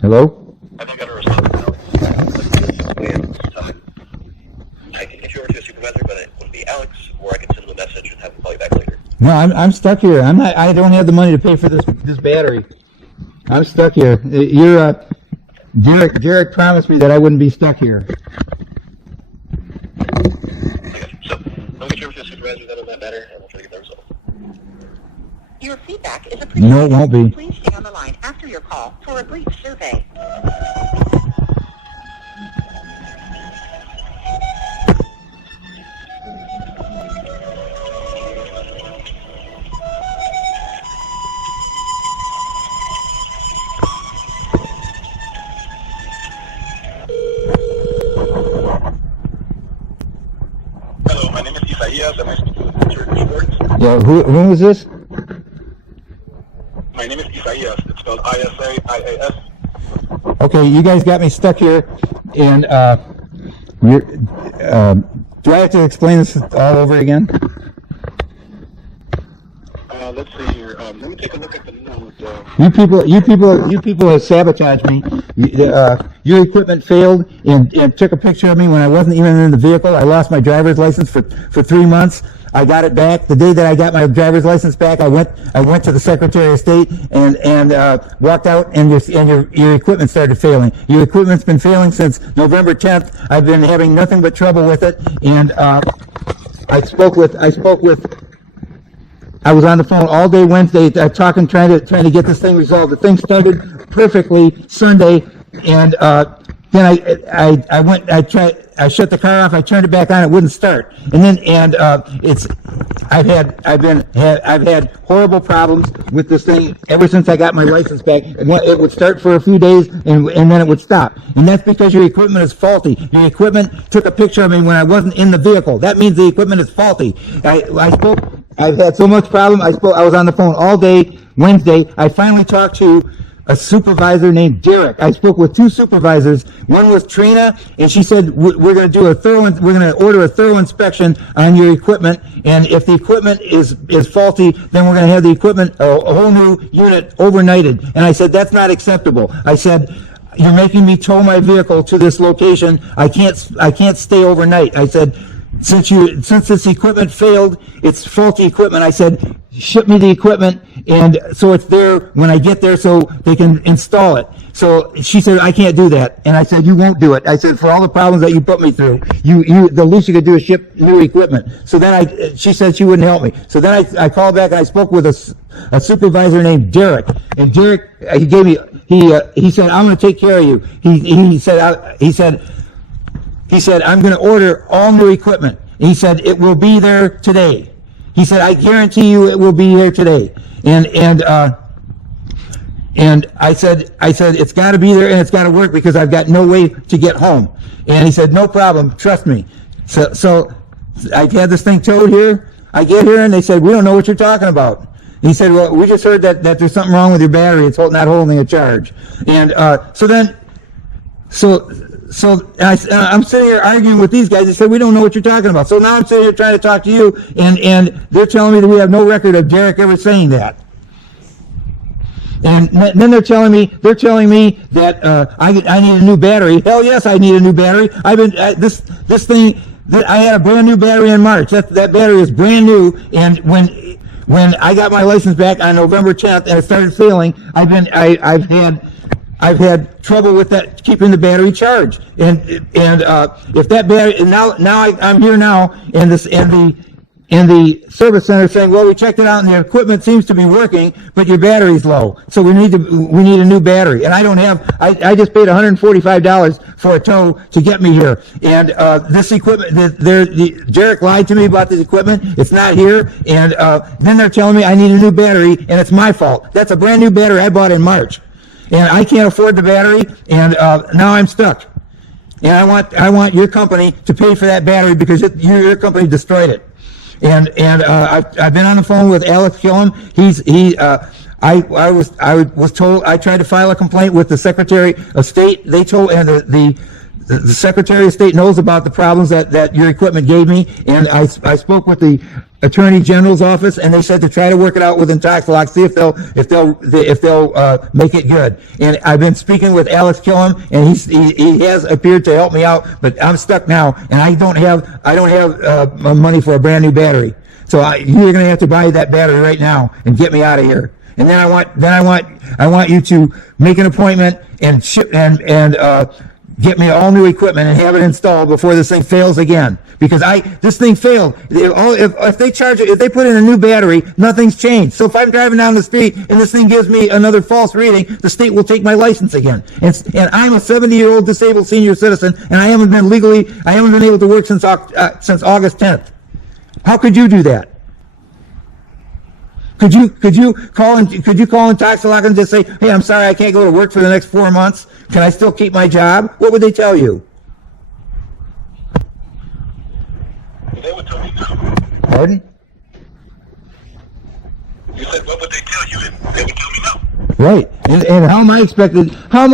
Hello? I think I got a response now. I can get you over to a supervisor, but it would be Alex, or I can send him a message and have him call you back later. No, I'm stuck here. I don't have the money to pay for this battery. I'm stuck here. Derek promised me that I wouldn't be stuck here. Okay, so I'll get you over to a supervisor, that'll matter, and we'll try to get that resolved. Your feedback is appreciated. No, it won't be. Please stay on the line after your call for a brief survey. Hello, my name is Isaías. Am I speaking with Mr. Schwartz? Yeah, who was this? My name is Isaías. It's spelled I-S-A-I-A-S. Okay, you guys got me stuck here, and do I have to explain this all over again? Let's see here. Let me take a look at the note. You people have sabotaged me. Your equipment failed and took a picture of me when I wasn't even in the vehicle. I lost my driver's license for 3 months. I got it back. The day that I got my driver's license back, I went to the Secretary of State and walked out, and your equipment started failing. Your equipment's been failing since November 10th. I've been having nothing but trouble with it, and I was on the phone all day Wednesday, trying to get this thing resolved. The thing started perfectly Sunday, and then I shut the car off. I turned it back on. It wouldn't start. I've had horrible problems with this thing ever since I got my license back. It would start for a few days, and then it would stop. And that's because your equipment is faulty. Your equipment took a picture of me when I wasn't in the vehicle. That means the equipment is faulty. I've had so much problem. I was on the phone all day Wednesday. I finally talked to a supervisor named Derek. I spoke with 2 supervisors. One was Trina, and she said we're going to order a thorough inspection on your equipment, and if the equipment is faulty, then we're going to have the equipment, a whole new unit, overnighted. And I said that's not acceptable. I said, you're making me tow my vehicle to this location. I can't stay overnight. I said, since this equipment failed, it's faulty equipment. I said, ship me the equipment, and so it's there when I get there so they can install it. So she said, I can't do that. And I said, you won't do it. I said, for all the problems that you put me through, the least you could do is ship new equipment. So then she said she wouldn't help me. So then I called back and I spoke with a supervisor named Derek. And Derek, he said, I'm going to take care of you. He said, I'm going to order all new equipment. He said, it will be there today. He said, I guarantee you it will be here today. And I said, it's got to be there and it's got to work because I've got no way to get home. And he said, no problem, trust me. So I had this thing towed here. I get here and they said, we don't know what you're talking about. And he said, well, we just heard that there's something wrong with your battery. It's not holding a charge. And So I'm sitting here arguing with these guys. They said, we don't know what you're talking about. So now I'm sitting here trying to talk to you, and they're telling me that we have no record of Derek ever saying that. And then they're telling me that I need a new battery. Hell yes, I need a new battery. This thing, I had a brand new battery in March. That battery is brand new, and when I got my license back on November 10th and it started failing, I've had trouble with that, keeping the battery charged. And if that battery, and now I'm here now, and the service center saying, well, we checked it out and the equipment seems to be working, but your battery's low, so we need a new battery. And I just paid $145 for a tow to get me here. And this equipment, Derek lied to me about this equipment. It's not here. And then they're telling me I need a new battery, and it's my fault. That's a brand new battery I bought in March. And I can't afford the battery, and now I'm stuck. And I want your company to pay for that battery because your company destroyed it. And I've been on the phone with Alex Gillum. I was told, I tried to file a complaint with the Secretary of State. They told, and the the Secretary of State knows about the problems that your equipment gave me, and I spoke with the Attorney General's office, and they said to try to work it out with Intoxalock, see if they'll make it good. And I've been speaking with Alex Killam, and he has appeared to help me out, but I'm stuck now, and I don't have money for a brand new battery. So you're going to have to buy that battery right now and get me out of here. And then I want you to make an appointment and ship and get me all new equipment and have it installed before this thing fails again. Because this thing failed. If they put in a new battery, nothing's changed. So if I'm driving down the street and this thing gives me another false reading, the state will take my license again. And I'm a 70-year-old disabled senior citizen, and I haven't been able to work since August 10th. How could you do that? Could you call Intoxalock and just say, hey, I'm sorry, I can't go to work for the next 4 months. Can I still keep my job? What would they tell you? They would tell me no. Pardon? You said, what would they tell you? And they would tell me no. Right. And how am I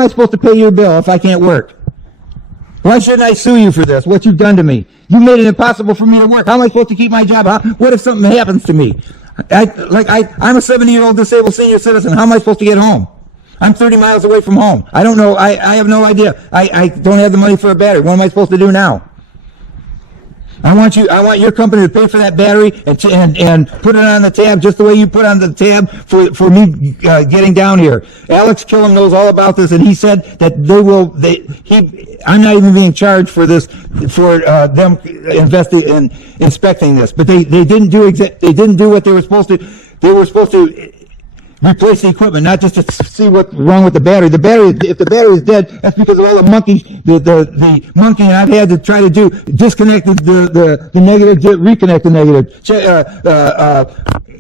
supposed to pay your bill if I can't work? Why shouldn't I sue you for this? What you've done to me? You made it impossible for me to work. How am I supposed to keep my job? What if something happens to me? I'm a 70-year-old disabled senior citizen. How am I supposed to get home? I'm 30 miles away from home. I don't know. I have no idea. I don't have the money for a battery. What am I supposed to do now? I want your company to pay for that battery and put it on the tab just the way you put on the tab for me getting down here. Alex Killam knows all about this, and he said that I'm not even being charged for this, for them inspecting this, but they didn't do what they were supposed to. They were supposed to replace the equipment, not just to see what's wrong with the battery. If the battery is dead, that's because of all the monkeying I've had to try to do, disconnect the negative, reconnect the negative.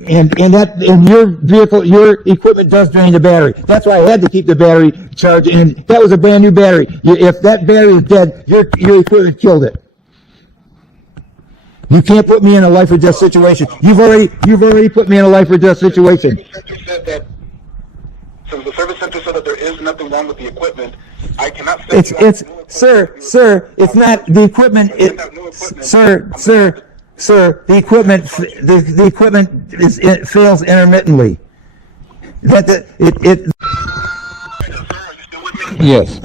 And your vehicle, your equipment does drain the battery. That's why I had to keep the battery charged, and that was a brand new battery. If that battery is dead, your equipment killed it. You can't put me in a life or death situation. You've already put me in a life or death situation. Since the service center said that there is nothing wrong with the equipment, I cannot Sir, it's not the equipment. Sir, the equipment fails intermittently. Yes.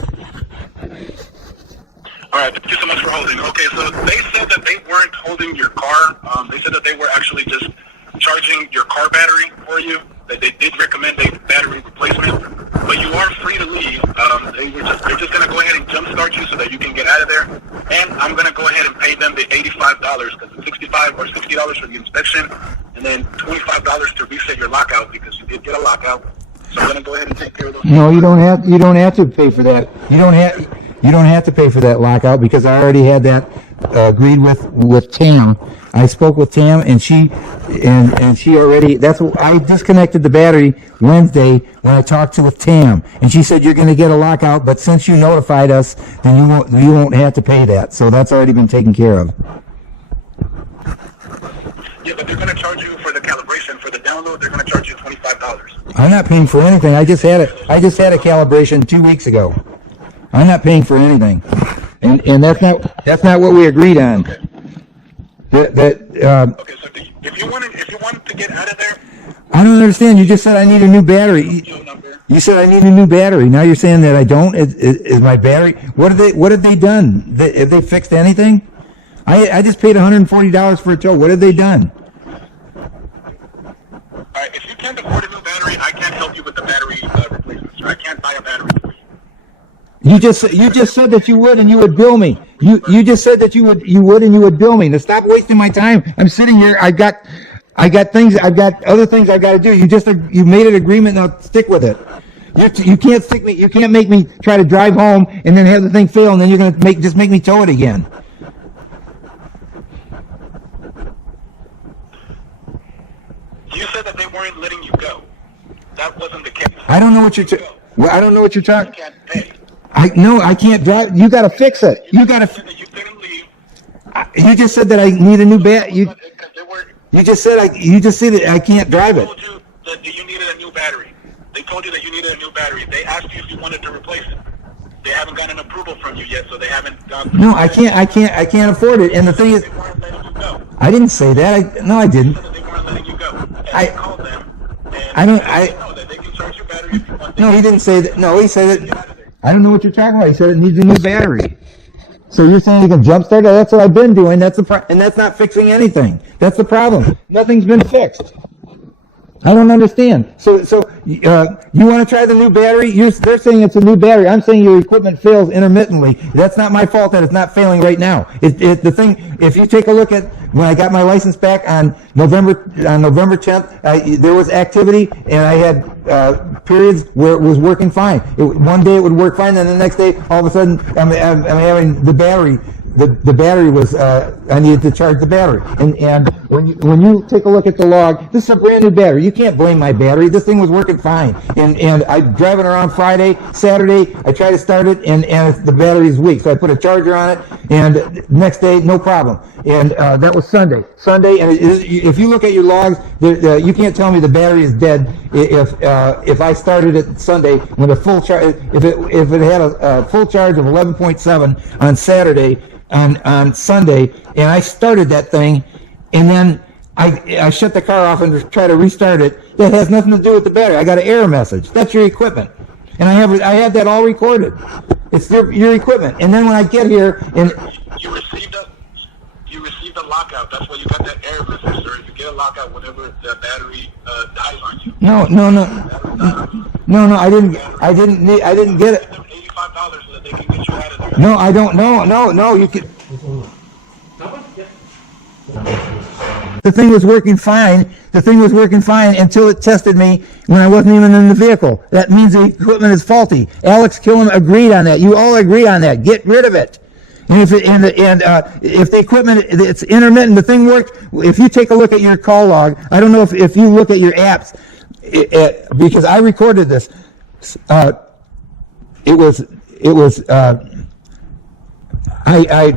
All right, thank you so much for holding. Okay, so they said that they weren't holding your car. They said that they were actually just charging your car battery for you. That they did recommend a battery replacement, but you are free to leave. They're just going to go ahead and jumpstart you so that you can get out of there. And I'm going to go ahead and pay them the $85 because it's $65 or $60 for the inspection, and then $25 to reset your lockout because you did get a lockout. So I'm going to go ahead and take care of those. No, you don't have to pay for that. You don't have to pay for that lockout because I already had that agreed with Tam. I spoke with Tam, and she already. I disconnected the battery Wednesday when I talked with Tam, and she said you're going to get a lockout, but since you notified us, then you won't have to pay that. So that's already been taken care of. Yeah, but they're going to charge you for the calibration. For the download, they're going to charge you $25. I'm not paying for anything. I just had a calibration 2 weeks ago. I'm not paying for anything, and that's not what we agreed on. Okay, so if you wanted to get out of there, I don't understand. You just said I need a new battery. You said I need a new battery. Now you're saying that I don't. Is my battery? What have they done? Have they fixed anything? I just paid $140 for a tow. What have they done? All right, if you can't afford a new battery, I can't help you with the battery replacement. So I can't buy a battery for you. You just said that you would and you would bill me. You just said that you would and you would bill me. Now stop wasting my time. I'm sitting here. I've got other things I've got to do. You made an agreement. Now stick with it. You can't stick me. You can't make me try to drive home and then have the thing fail and then you're going to just make me tow it again. You said that they weren't letting you go. That wasn't the case. I don't know what you're talking. You can't pay. I can't drive. You got to fix it. You couldn't leave. You just said that I need a new battery. You just said that I can't drive it. They told you that you needed a new battery. They told you that you needed a new battery. They asked you if you wanted to replace it. They haven't gotten an approval from you yet, so they haven't gone. No, I can't afford it. And the thing is, They weren't letting you go. I didn't say that. No, I didn't. They said that they weren't letting you go. And I called them. And I don't. they know that they can charge your battery if you want. No, he didn't say that. No, he said that. I don't know what you're talking about. He said it needs a new battery. So you're saying you can jumpstart it? That's what I've been doing. And that's not fixing anything. That's the problem. Nothing's been fixed. I don't understand. So you want to try the new battery? They're saying it's a new battery. I'm saying your equipment fails intermittently. That's not my fault that it's not failing right now. The thing, if you take a look at when I got my license back on November 10th, there was activity, and I had periods where it was working fine. One day it would work fine, then the next day, all of a sudden, I'm having the battery. The battery was, I needed to charge the battery. And when you take a look at the log, this is a brand new battery. You can't blame my battery. This thing was working fine. And I'm driving around Friday, Saturday, I try to start it, and the battery's weak. So I put a charger on it, and next day, no problem. And that was Sunday. And if you look at your logs, you can't tell me the battery is dead if I started it Sunday with a full charge. If it had a full charge of 11.7 on Saturday, on Sunday, and I started that thing, and then I shut the car off and try to restart it. That has nothing to do with the battery. I got an error message. That's your equipment, and I have that all recorded. It's your equipment. And then when I get here, and you received a lockout. That's why you got that error message, sir. You get a lockout whenever the battery dies on you. No, I didn't get it. $85 so that they can get you out of there. No, I don't. No. You can. The thing was working fine. Until it tested me when I wasn't even in the vehicle. That means the equipment is faulty. Alex Killam agreed on that. You all agree on that. Get rid of it. And if the equipment, it's intermittent, the thing works. If you take a look at your call log, I don't know if you look at your apps, because I recorded this. I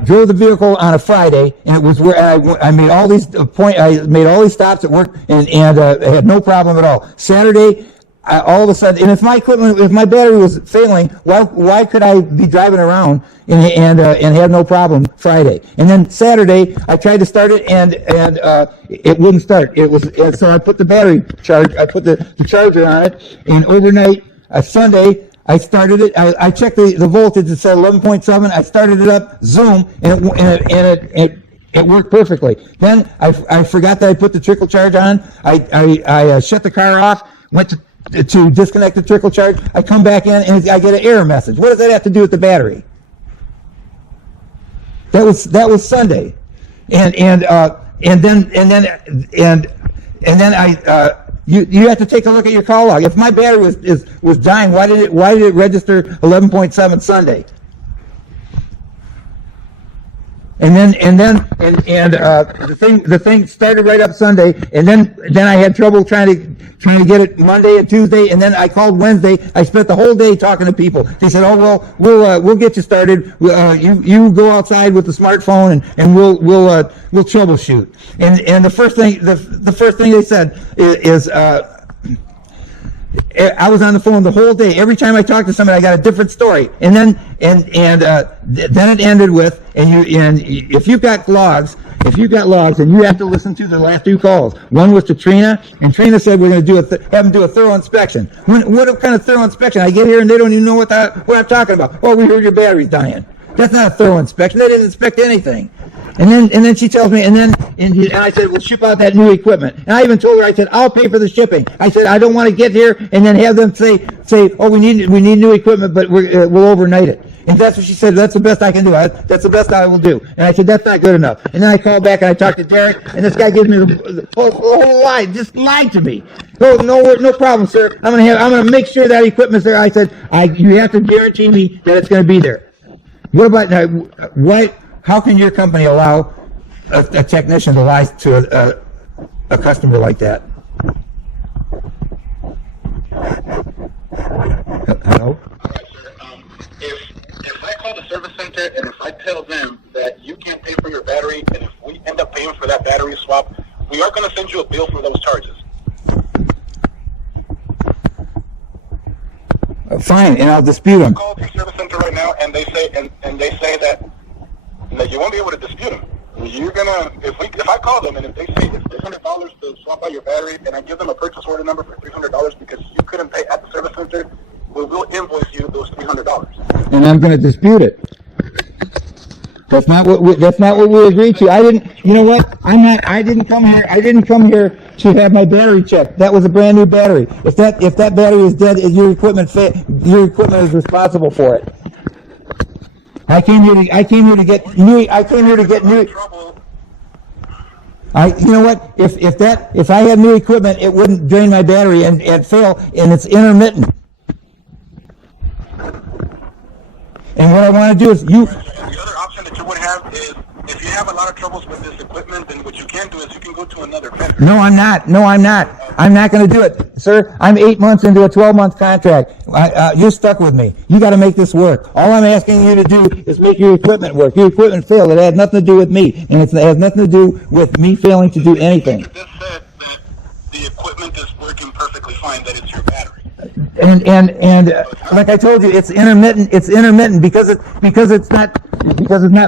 drove the vehicle on a Friday, and it was where I made all these stops at work, and I had no problem at all. Saturday, all of a sudden, and if my battery was failing, why could I be driving around and have no problem Friday? And then Saturday, I tried to start it, and it wouldn't start. So I put the battery charge, I put the charger on it, and overnight, Sunday, I started it. I checked the voltage. It said 11.7. I started it up, zoom, and it worked perfectly. Then I forgot that I put the trickle charge on. I shut the car off. Went to disconnect the trickle charge. I come back in and I get an error message. What does that have to do with the battery? That was Sunday, and then I. You have to take a look at your call log. If my battery was dying, why did it register 11.7 Sunday? And the thing started right up Sunday, and then I had trouble trying to get it Monday and Tuesday, and then I called Wednesday. I spent the whole day talking to people. They said, "Oh well, we'll get you started. You go outside with the smartphone, and we'll troubleshoot." And the first thing they said is I was on the phone the whole day. Every time I talked to somebody, I got a different story. And then it ended with, and if you've got logs, and you have to listen to the last two calls. One was to Trina, and Trina said we're going to have them do a thorough inspection. What kind of thorough inspection? I get here and they don't even know what I'm talking about. Oh, we heard your battery's dying. That's not a thorough inspection. They didn't inspect anything. And then she tells me, and I said, we'll ship out that new equipment. And I even told her, I said, I'll pay for the shipping. I said, I don't want to get here and then have them say, oh, we need new equipment, but we'll overnight it. And that's what she said. That's the best I can do. That's the best I will do. And I said, that's not good enough. And then I called back and I talked to Derek, and this guy gives me the whole lie. Just lied to me. Oh, no problem, sir. I'm gonna make sure that equipment's there. I said, you have to guarantee me that it's gonna be there. What about now? How can your company allow a technician to lie to a customer like that? Hello? All right, sir. If I call the service center and if I tell them that you can't pay for your battery, and if we end up paying for that battery swap, we are going to send you a bill for those charges. Fine, and I'll dispute them. Call the service center right now. like you won't be able to dispute them. You're gonna, if I call them and if they say it's $300 to swap out your battery, and I give them a purchase order number for $300 because you couldn't pay at the service center, we'll invoice you those $300. And I'm going to dispute it. That's not what we agreed to. I didn't. You know what? I didn't come here to have my battery checked. That was a brand new battery. If that battery is dead, your equipment is responsible for it. I came here to get new. You know what? If I had new equipment, it wouldn't drain my battery and fail, and it's intermittent. And what I want to do is And the other option that you would have is, if you have a lot of troubles with this equipment, then what you can do is you can go to another vendor. No, I'm not. I'm not going to do it, sir. I'm 8 months into a 12-month contract. You're stuck with me. You got to make this work. All I'm asking you to do is make your equipment work. Your equipment failed. It had nothing to do with me, and it has nothing to do with me failing to do anything. You just said that the equipment is working perfectly fine, that it's your battery. And like I told you, it's intermittent. It's intermittent because it's not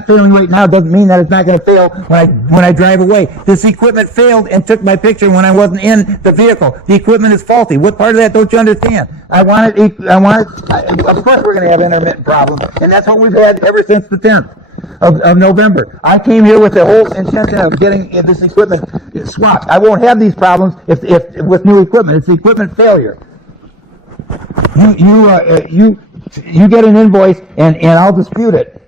failing right now. Doesn't mean that it's not going to fail when I drive away. This equipment failed and took my picture when I wasn't in the vehicle. The equipment is faulty. What part of that don't you understand? Of course, we're going to have intermittent problems, and that's what we've had ever since the 10th of November. I came here with the whole intention of getting this equipment swapped. I won't have these problems if with new equipment. It's the equipment failure. You get an invoice and I'll dispute it.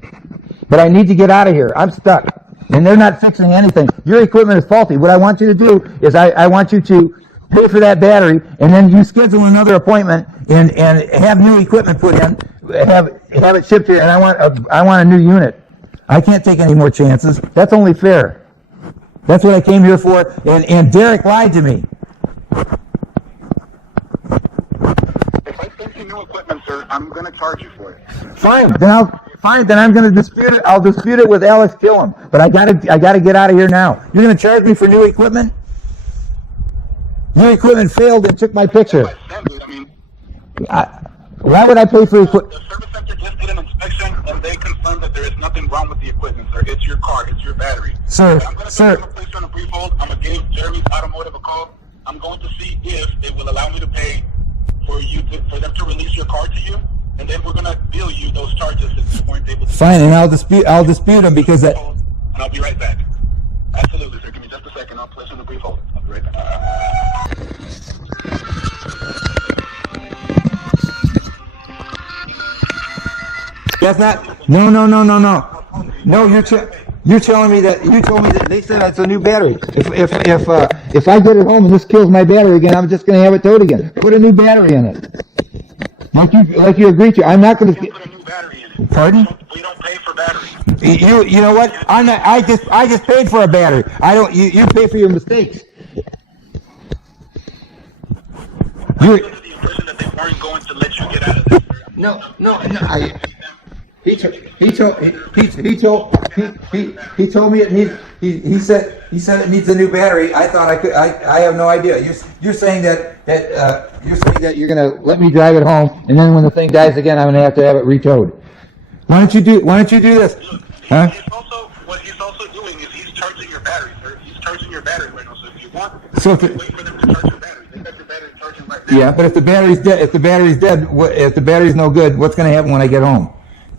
But I need to get out of here. I'm stuck. And they're not fixing anything. Your equipment is faulty. What I want you to do is I want you to pay for that battery, and then you schedule another appointment and have new equipment put in, have it shipped here, and I want a new unit. I can't take any more chances. That's only fair. That's what I came here for, and Derek lied to me. If I send you new equipment, sir, I'm going to charge you for it. Fine, then I'm going to dispute it. I'll dispute it with Alex Killam. But I gotta get out of here now. You're going to charge me for new equipment? New equipment failed and took my picture. If I send it, I mean, Why would I pay for equipment? the service center just did an inspection and they confirmed that there is nothing wrong with the equipment, sir. It's your car. It's your battery. Sir, I'm going to sir. place you on a brief hold. I'm going to give Jeremy's Automotive a call. I'm going to see if they will allow me to pay for them to release your car to you, and then we're going to bill you those charges if you weren't able to. Fine, and I'll dispute them because that. And I'll be right back. Absolutely, sir. Give me just a second. I'll place you on a brief hold. I'll be right back. That's not. No. No, you're telling me that you told me that they said it's a new battery. If I get it home and this kills my battery again, I'm just going to have it towed again. Put a new battery in it. Like you agreed to. I'm not going to Put a new battery in it. Pardon? We don't pay for batteries. You know what? I'm not. I just paid for a battery. I don't. You pay for your mistakes. I'm under the impression that they weren't going to let you get out of this. No. He told me it needs. He said it needs a new battery. I thought I could. I have no idea. You're saying that you're gonna let me drive it home, and then when the thing dies again, I'm gonna have it retowed. Why don't you do this? Look, Huh? what he's also doing is he's charging your battery, sir. He's charging your battery right now. So if you want, So wait for them to charge your battery. They got your battery charging right now. Yeah, but if the battery's dead, if the battery's no good, what's gonna happen when I get home?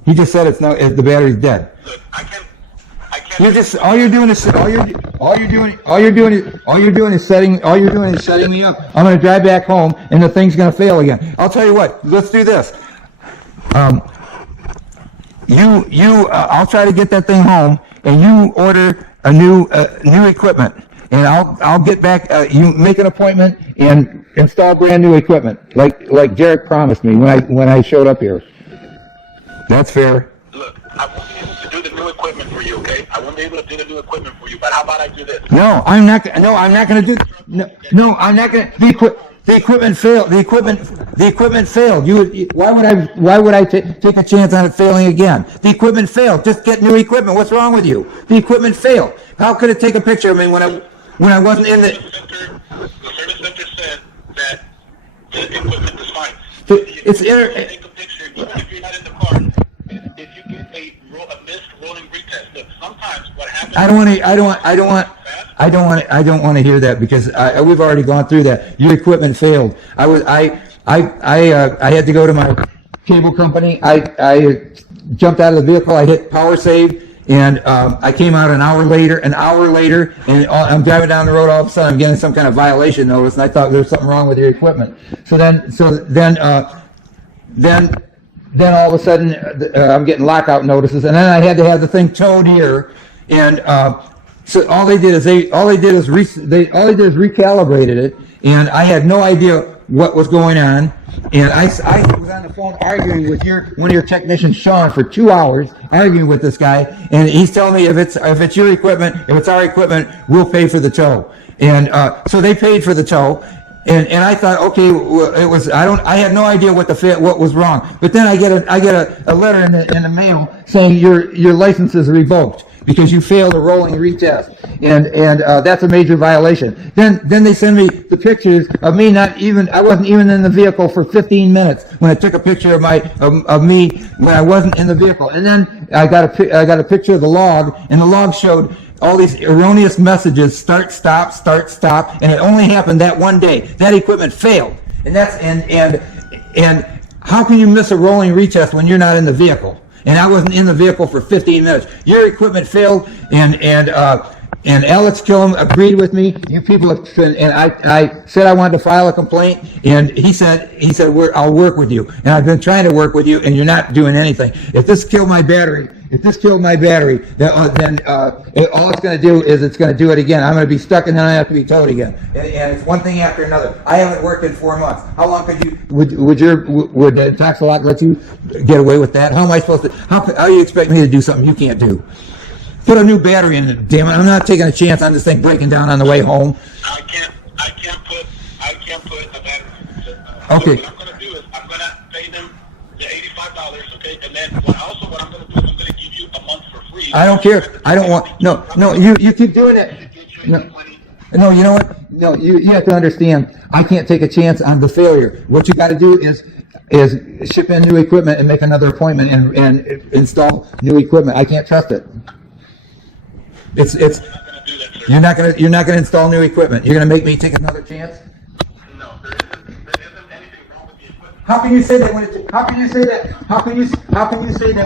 He just said if the battery's dead. Look, I can't. All you're doing is setting me up. I'm gonna drive back home and the thing's gonna fail again. I'll tell you what. Let's do this. I'll try to get that thing home, and you order a new equipment, and I'll get back. You make an appointment and install brand new equipment, like Jarek promised me when I showed up here. That's fair. Look, I won't be able to do the new equipment for you, okay? I won't be able to do the new equipment for you, but how about I do this? No, I'm not going to do. No, I'm not going to. The equipment failed. The equipment failed. Why would I take a chance on it failing again? The equipment failed. Just get new equipment. What's wrong with you? The equipment failed. How could it take a picture of me when I wasn't in the? The service center said that the equipment is fine. It's Take a picture, even if you're not in the car. If you get a missed rolling retest, look, I don't want to hear that because we've already gone through that. Your equipment failed. I had to go to my cable company. I jumped out of the vehicle. I hit power save. And I came out an hour later, and I'm driving down the road. All of a sudden, I'm getting some kind of violation notice, and I thought there was something wrong with your equipment. So then all of a sudden, I'm getting lockout notices, and then I had to have the thing towed here. And so all they did is recalibrated it, and I had no idea what was going on. And I was on the phone arguing with one of your technicians, Sean, for 2 hours, arguing with this guy, and he's telling me if it's your equipment, if it's our equipment, we'll pay for the tow. And so they paid for the tow, and I thought, okay, well, I had no idea what was wrong. But then I get a letter in the mail saying your license is revoked because you failed a rolling retest, and that's a major violation. Then they send me the pictures of me I wasn't even in the vehicle for 15 minutes when I took a picture of me when I wasn't in the vehicle. And then I got a picture of the log, and the log showed all these erroneous messages: start, stop, and it only happened that one day. That equipment failed, and how can you miss a rolling retest when you're not in the vehicle? And I wasn't in the vehicle for 15 minutes. Your equipment failed, and Alex Killam agreed with me. You people have been, and I said I wanted to file a complaint, and he said I'll work with you. And I've been trying to work with you, and you're not doing anything. If this killed my battery, then all it's going to do is it's going to do it again. I'm going to be stuck, and then I have to be towed again. And it's one thing after another. I haven't worked in 4 months. How long would Intoxalock let you get away with that? How am I supposed to? How do you expect me to do something you can't do? Put a new battery in it, damn it! I'm not taking a chance on this thing breaking down on the way home. I can't put a battery. Okay. So what I'm going to do is I'm going to pay them the $85, okay? And then what I'm going to do is I'm going to give you a month for free. I don't care. I don't want. No. You keep doing it. No. You know what? No. You have to understand. I can't take a chance on the failure. What you got to do is ship in new equipment and make another appointment and install new equipment. I can't trust it. You're not gonna install new equipment. You're gonna make me take another chance? No, there isn't anything wrong with the equipment. How can you say that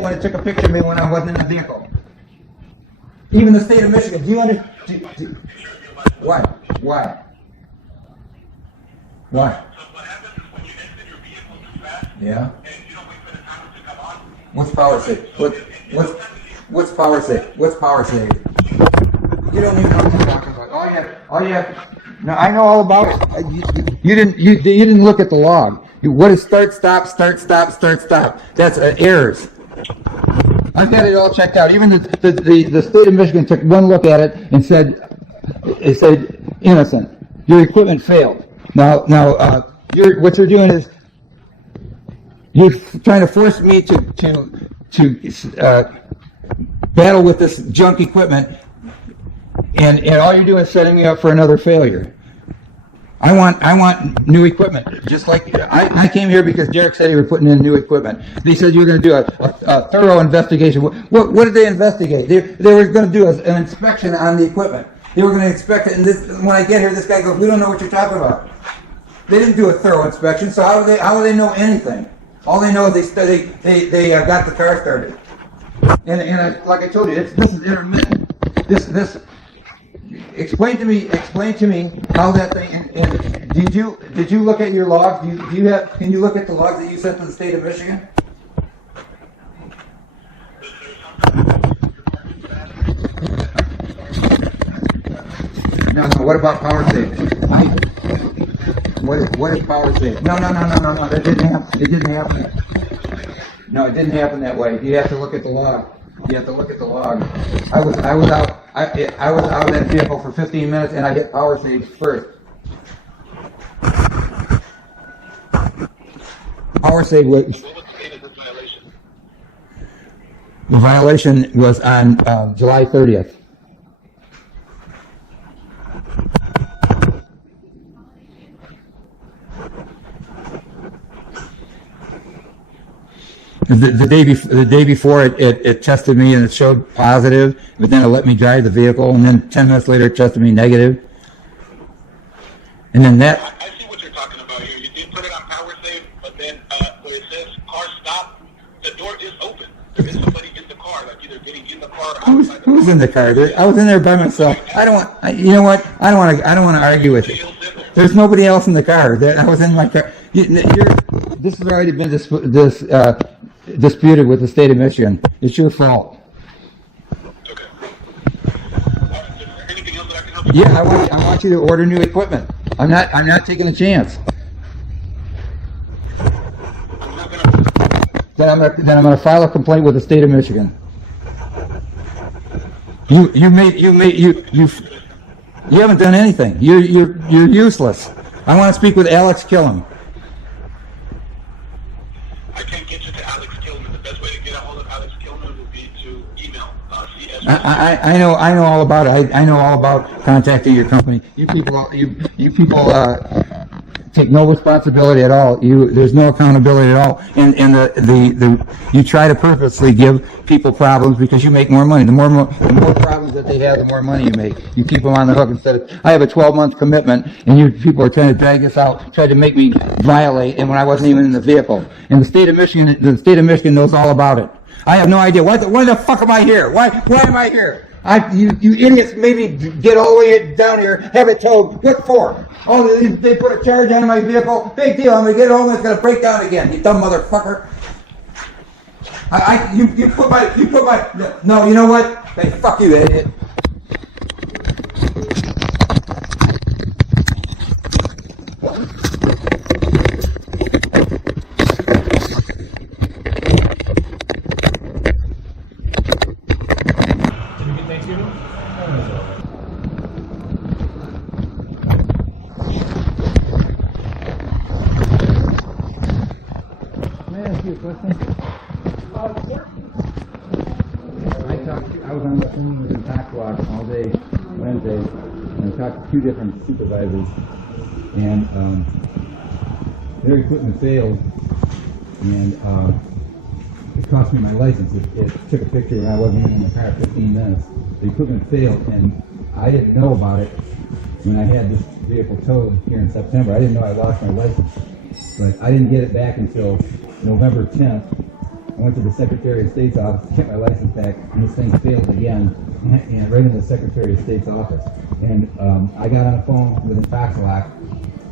when it took a picture of me when I wasn't in the vehicle? Even the state of Michigan. Do you understand? Why? So what happens is when you exit your vehicle too fast, Yeah. and you don't wait for the timer to come on. What's power save? What's power save? What's power save? You don't even know what I'm talking about. All you have. No, I know all about it. You didn't look at the log. What is start, stop? That's errors. I've got it all checked out. Even the state of Michigan took one look at it and said innocent. Your equipment failed. Now, what you're doing is you're trying to force me to battle with this junk equipment, and all you're doing is setting me up for another failure. I want new equipment. Just like I came here because Derek said he was putting in new equipment. They said you were going to do a thorough investigation. What did they investigate? They were going to do an inspection on the equipment. They were going to inspect it, and when I get here, this guy goes, "We don't know what you're talking about." They didn't do a thorough inspection, so how do they know anything? All they know is they got the car started. And like I told you, this is intermittent. This explain to me how that thing. And did you look at your logs? Can you look at the logs that you sent to the state of Michigan? No. What about power save? What is power save? No. That didn't happen. It didn't happen. No, it didn't happen that way. You have to look at the log. I was out of that vehicle for 15 minutes, and I hit power save first. Power save was. What was the date of this violation? The violation was on July 30th. The day before it tested me and it showed positive, but then it let me drive the vehicle, and then 10 minutes later it tested me negative. And then that. I see what you're talking about here. You did put it on power save, but then where it says car stop, the door is open. There is somebody in the car, like either getting in the car or outside the car. Who's in the car? I was in there by myself. You know what? I don't want to argue with you. There's nobody else in the car. I was in my car. This has already been disputed with the state of Michigan. It's your fault. Okay. Is there anything else that I can help you? Yeah, I want you to order new equipment. I'm not taking a chance. I'm not gonna. Then I'm gonna file a complaint with the state of Michigan. You haven't done anything. You're useless. I want to speak with Alex Killam. I can't get you to Alex Kilman. The best way to get a hold of Alex Kilman would be to email CS. I know all about it. I know all about contacting your company. You people take no responsibility at all. There's no accountability at all. And you try to purposely give people problems because you make more money. The more problems that they have, the more money you make. You keep them on the hook instead of, I have a 12-month commitment, and you people are trying to drag this out, trying to make me violate, and when I wasn't even in the vehicle. And the state of Michigan knows all about it. I have no idea. Why the fuck am I here? Why am I here? You idiots made me get all the way down here, have it towed. What for? Oh, they put a charge on my vehicle. Big deal. I'm gonna get home. It's gonna break down again. You dumb motherfucker. You put my. No, you know what? Hey, fuck you, idiot. I was on the phone with Intoxalock all day Wednesday, and I talked to 2 different supervisors, and their equipment failed, and it cost me my license. It took a picture when I wasn't even in the car 15 minutes. The equipment failed, and I didn't know about it when I had this vehicle towed here in September. I didn't know I lost my license, but I didn't get it back until November 10th. I went to the Secretary of State's office to get my license back, and this thing failed again, and right in the Secretary of State's office. And I got on the phone with Intoxalock,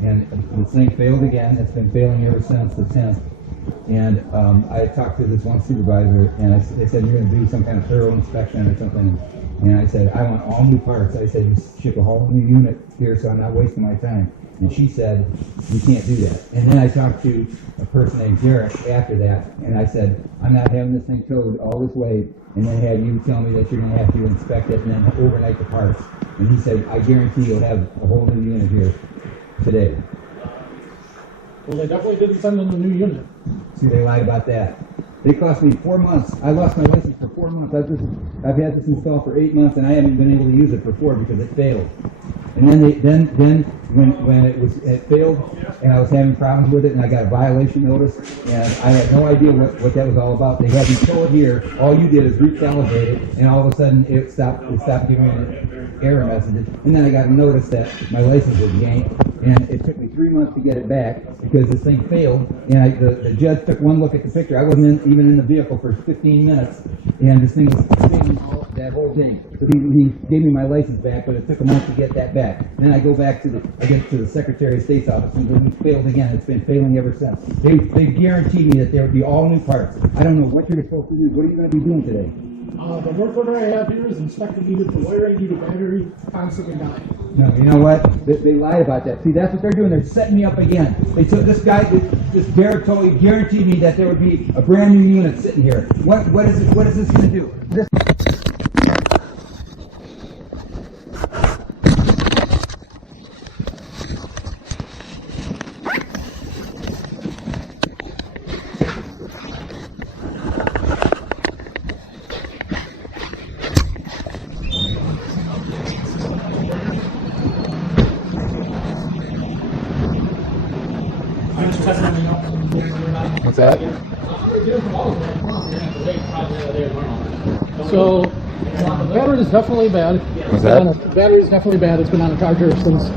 and this thing failed again. It's been failing ever since the 10th. And I talked to this one supervisor, and they said, you're going to do some kind of thorough inspection or something. And I said, I want all new parts. I said, you ship a whole new unit here, so I'm not wasting my time. And she said, you can't do that. And then I talked to a person named Jarrett after that, and I said, I'm not having this thing towed all this way, and then have you tell me that you're going to have to inspect it and then overnight the parts. And he said, I guarantee you'll have a whole new unit here today. Well, they definitely didn't send them a new unit. See, they lied about that. They cost me 4 months. I lost my license for 4 months. I've had this installed for 8 months, and I haven't been able to use it for 4 because it failed. And then when it failed, and I was having problems with it, and I got a violation notice, and I had no idea what that was all about. They had me tow it here. All you did is recalibrate it, and all of a sudden it stopped giving me error messages. And then I got a notice that my license was yanked, and it took me 3 months to get it back because this thing failed. And the judge took one look at the picture. I wasn't even in the vehicle for 15 minutes, and this thing was failing that whole thing. So he gave me my license back, but it took a month to get that back. And then I get to the Secretary of State's office, and then it failed again. It's been failing ever since. They guaranteed me that there would be all new parts. I don't know what you're supposed to do. What are you going to be doing today? The work order I have here is inspected either for wiring due to battery constantly dying. No, you know what? They lied about that. See, that's what they're doing. They're setting me up again. They took this guy, this Garrett totally guaranteed me that there would be a brand new unit sitting here. What is this going to do? What's that? So, the battery is definitely bad. What's that? The battery is definitely bad. It's been on a charger since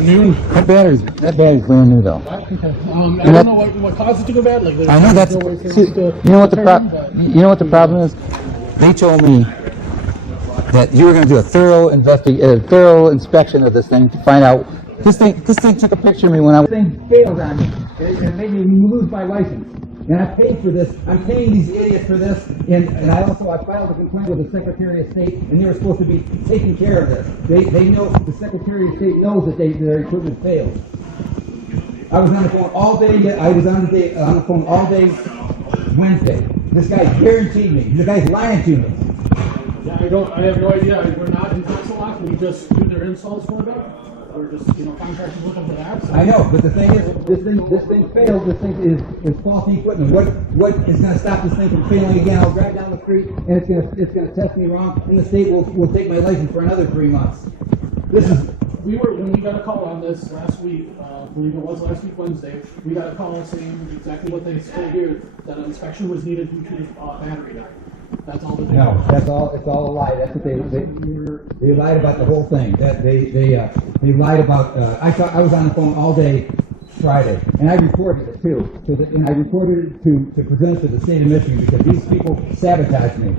noon. That battery's brand new though. Okay. I don't know what caused it to go bad. Like, I know that's. See, you know what the problem is? They told me that you were going to do a thorough inspection of this thing to find out. This thing took a picture of me when I was. This thing failed on me. It made me lose my license. And I paid for this. I'm paying these idiots for this. And I filed a complaint with the Secretary of State, and they were supposed to be taking care of this. They know, the Secretary of State knows that their equipment failed. I was on the phone all day. I was on the phone all day Wednesday. This guy guaranteed me. The guy's lying to me. Yeah, I have no idea. We're not Intoxalock. We just do their installs for them. We're just, contractors looking for that. So. I know, but the thing is, this thing failed. This thing is faulty equipment. What is going to stop this thing from failing again? I'll drive down the street and it's going to test me wrong, and the state will take my license for another 3 months. When we got a call on this last week, I believe it was last week Wednesday, we got a call saying exactly what they said here, that an inspection was needed due to battery die. That's all that they No, that's all. It's all a lie. That's what they lied about the whole thing. That they lied about. I was on the phone all day Friday, and I recorded it too. And I recorded it to present it to the state of Michigan because these people sabotaged me.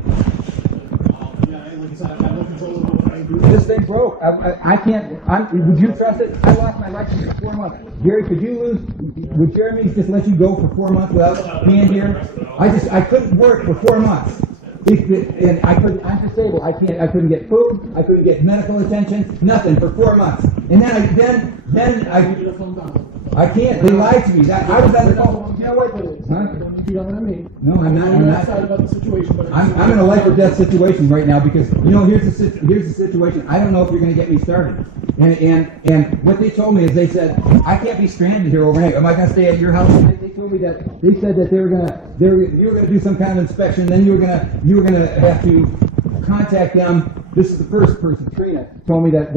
Yeah, like I said, I have no control over what I do. This thing broke. I can't. Would you trust it? I lost my license for 4 months. Gary, would Jeremy just let you go for 4 months without being here? I couldn't work for 4 months. And I'm disabled. I couldn't get food. I couldn't get medical attention. Nothing for 4 months. And then I can't. They lied to me. I was on the phone. You know what? No, I'm not. I'm not. About the situation, but I'm in a life or death situation right now because here's the situation. I don't know if you're going to get me started. And what they told me is they said I can't be stranded here overnight. Am I going to stay at your house? They told me that they said that you were going to do some kind of inspection. Then you were going to have to contact them. This is the first person, Trina, told me that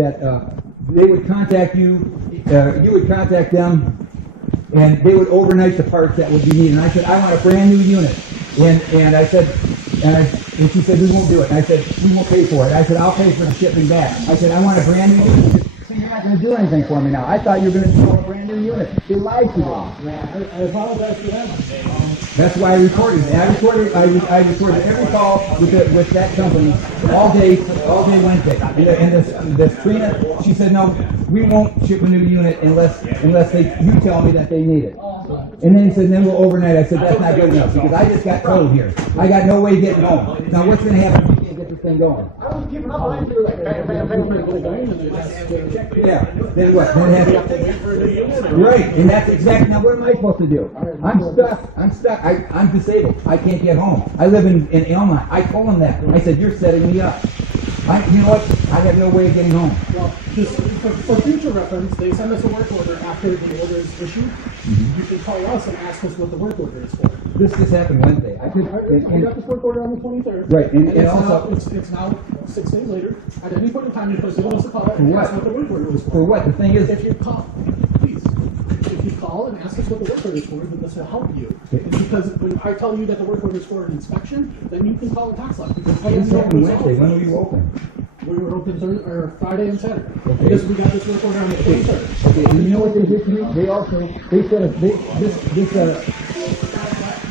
they would contact you. You would contact them. And they would overnight the parts that would be needed. And I said, I want a brand new unit. And I said, and she said, we won't do it. And I said, we won't pay for it. I said, I'll pay for the shipping back. I said, I want a brand new unit. She said, so you're not going to do anything for me now. I thought you were going to do a brand new unit. They lied to me. I apologize for that. That's why I recorded it. I recorded every call with that company all day Wednesday. And this Trina, she said, no, we won't ship a new unit unless you tell me that they need it. And then he said, then we'll overnight. I said, that's not good enough because I just got told here. I got no way of getting home. Now what's going to happen if we can't get this thing going? I was giving up on you, like, bang, bang, bang, bang. Yeah. Then what? Right. And that's exactly. Now what am I supposed to do? I'm stuck. I'm disabled. I can't get home. I live in Elmont. I told him that. I said, you're setting me up. You know what? I have no way of getting home. Well, just for future reference, they send us a work order after the order is issued. Mm-hmm. You can call us and ask us what the work order is for. This just happened Wednesday. I got this work order on the 23rd. Right, and it's now 6 days later. At any point in time, you're supposed to give us a call and ask what the work order is for. For what? The thing is, if you call, please. If you call and ask us what the work order is for, then this will help you. It's because when I tell you that the work order is for an inspection, then you can call Intoxalock. This happened Wednesday. When were you open? We were open Friday and Saturday. Okay. Because we got this work order on the 23rd. Okay, and you know what they did to me? They said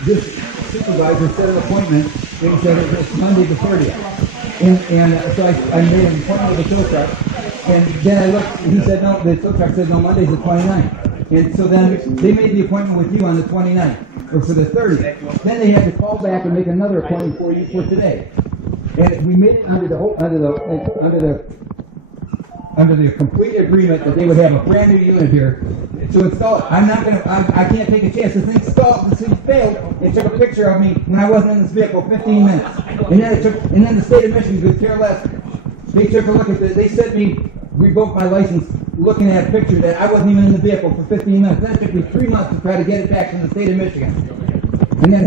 this supervisor set an appointment. They said it was Monday the 30th. And so I made an appointment with the tow truck. And then I looked, he said no, the tow truck said no, Monday's the 29th. And so then they made the appointment with you on the 29th, or for the 30th. Then they had to call back and make another appointment for you for today. And we made it under the complete agreement that they would have a brand new unit here to install it. I can't take a chance. This thing failed. It took a picture of me when I wasn't in this vehicle 15 minutes. And then the state of Michigan could care less. They took a look at this. They sent me, revoked my license looking at a picture that I wasn't even in the vehicle for 15 minutes. That took me 3 months to try to get it back from the state of Michigan. And that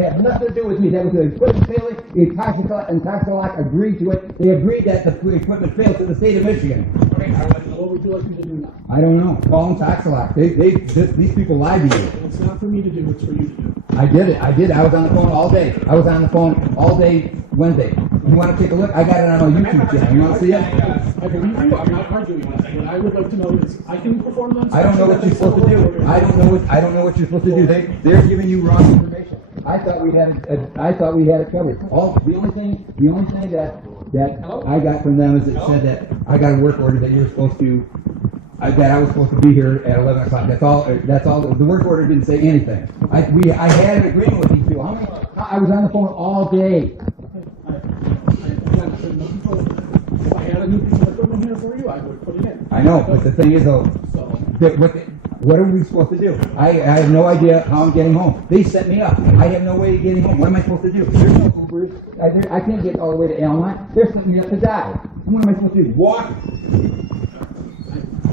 had nothing to do with me. That was the equipment failing. Intoxalock agreed to it. They agreed that the equipment failed to the state of Michigan. What would you like me to do now? I don't know. Call Intoxalock. These people lied to you. It's not for me to do. It's for you to do. I did it. I did. I was on the phone all day. I was on the phone all day Wednesday. You want to take a look? I got it on my YouTube channel. You want to see it? I believe you. I'm not arguing with you. What I would like to know is, I can perform the I don't know what you're supposed to do. I don't know what you're supposed to do. They're giving you wrong information. I thought we had it covered. The only thing that I got from them is it said that I got a work order that you're supposed to. That I was supposed to be here at 11 o'clock. That's all. The work order didn't say anything. I had an agreement with these two. I was on the phone all day. If I had a new piece of equipment here for you, I would put it in. I know, but the thing is though, what are we supposed to do? I have no idea how I'm getting home. They set me up. I have no way of getting home. What am I supposed to do? There's no Ubers. I can't get all the way to Elmont. They're setting me up to die. What am I supposed to do? Walk?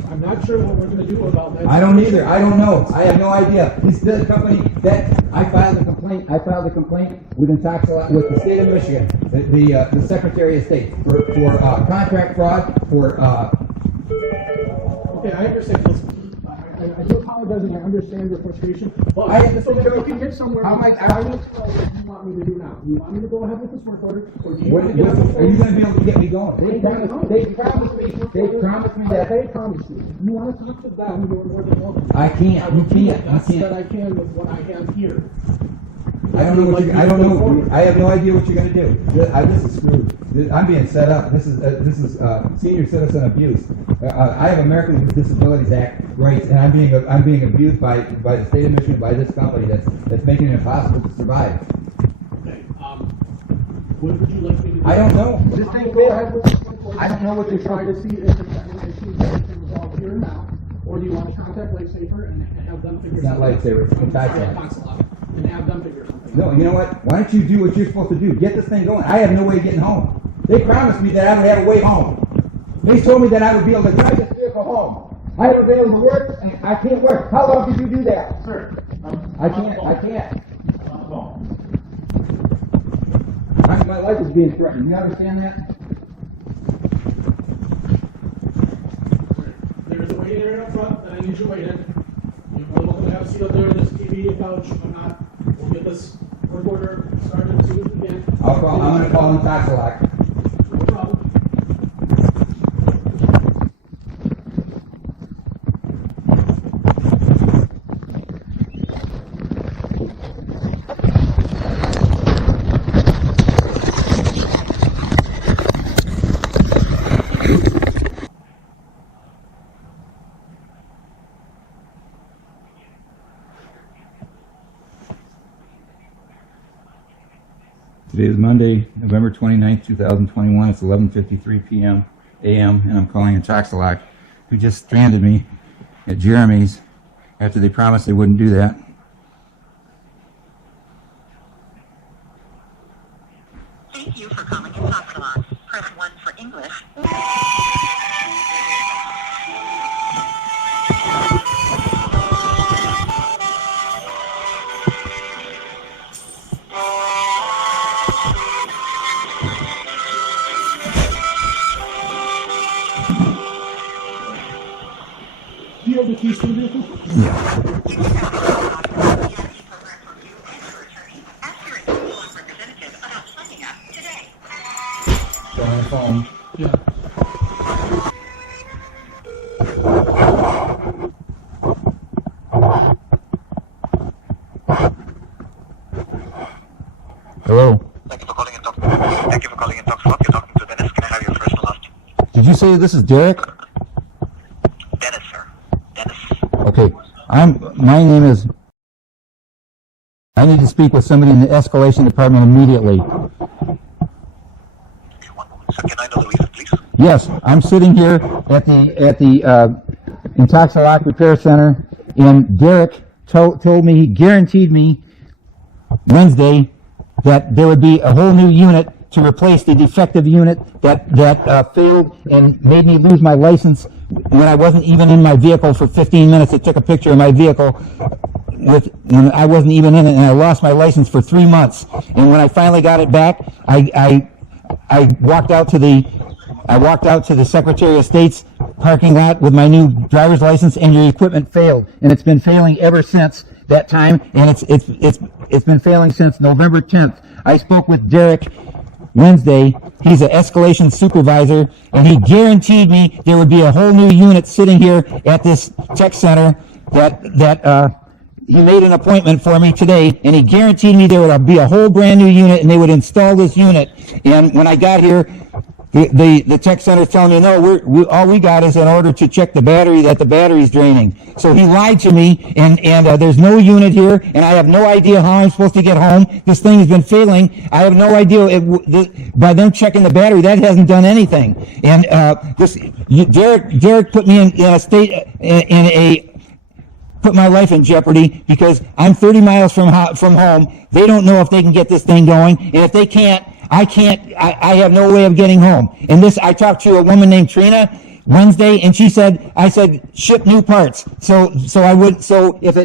I'm not sure what we're going to do about that. I don't either. I don't know. I have no idea. This is a company that I filed a complaint. I filed a complaint with Intoxalock with the state of Michigan, the Secretary of State for contract fraud for. Okay, I understand this. I do apologize and I understand your frustration, but so that we can get somewhere. How am I? I will explain what you want me to do now. Do you want me to go ahead with this work order, or do you What, want to get on the phone? are you going to be able to get me going? They promised me that. They promised you. You want to talk to them, you're more than welcome. I can't. You can't. Best You that I can't. can with what I have here. I don't know what you. I don't know. I have no idea what you're going to do. This is screwed. I'm being set up. This is senior citizen abuse. I have Americans with Disabilities Act rights, and I'm being abused by the state of Michigan, by this company that's making it impossible to survive. Okay. What would you like me to do? I don't know. This I'll thing go ahead with this work order I don't know what and you're try supposed to see if it's resolved here and now, or do you want to contact Lifesaver and have them figure It's not something out? Lifesaver, it's I'm sorry, Intoxalock. Intoxalock, and have them figure something out. No, you know what? Why don't you do what you're supposed to do? Get this thing going. I have no way of getting home. They promised me that I would have a way home. They told me that I would be able to drive this vehicle home. I have been able to work, and I can't work. How long did you do that? Sir, I can't. My life is being threatened. You understand that? There's a waiting area up front that I need you to wait in. You're more than welcome to have a seat up there in this TV couch. If not, we'll get this work order started as soon as we can. I'm going to call Intoxalock. No problem. Today is Monday, November 29th, 2021. It's 11:53 p.m. a.m. and I'm calling Intoxalock, who just stranded me at Jeremy's after they promised they wouldn't do that. Thank you for calling Intoxalock. Press 1 for English. Do you have the keys to the vehicle? Yeah. Ask your individual representative about signing up today. So on the phone. Yeah. Hello. Thank you for calling Intoxalock. Thank you for calling Intoxalock. You're talking to Dennis. Can I have your first and last? Did you say this is Derek? Dennis, sir. Dennis. Okay. My name is. I need to speak with somebody in the Escalation department immediately. Okay, one moment. So can I know the reason, please? Yes, I'm sitting here at the Intoxalock Repair Center, and Derek told me, he guaranteed me Wednesday that there would be a whole new unit to replace the defective unit that failed and made me lose my license when I wasn't even in my vehicle for 15 minutes. It took a picture of my vehicle when I wasn't even in it, and I lost my license for 3 months. And when I finally got it back, I walked out to the Secretary of State's parking lot with my new driver's license, and your equipment failed, and it's been failing ever since. that time, and it's been failing since November 10th. I spoke with Derek Wednesday. He's an Escalation supervisor, and he guaranteed me there would be a whole new unit sitting here at this tech center that he made an appointment for me today, and he guaranteed me there would be a whole brand new unit, and they would install this unit. And when I got here, the tech center is telling me, no, all we got is an order to check the battery, that the battery's draining. So he lied to me, and there's no unit here, and I have no idea how I'm supposed to get home. This thing has been failing. I have no idea by them checking the battery, that hasn't done anything. And Derek put me in a state, put my life in jeopardy because I'm 30 miles from home. They don't know if they can get this thing going, and if they can't, I have no way of getting home. And I talked to a woman named Trina Wednesday, and I said, ship new parts. So if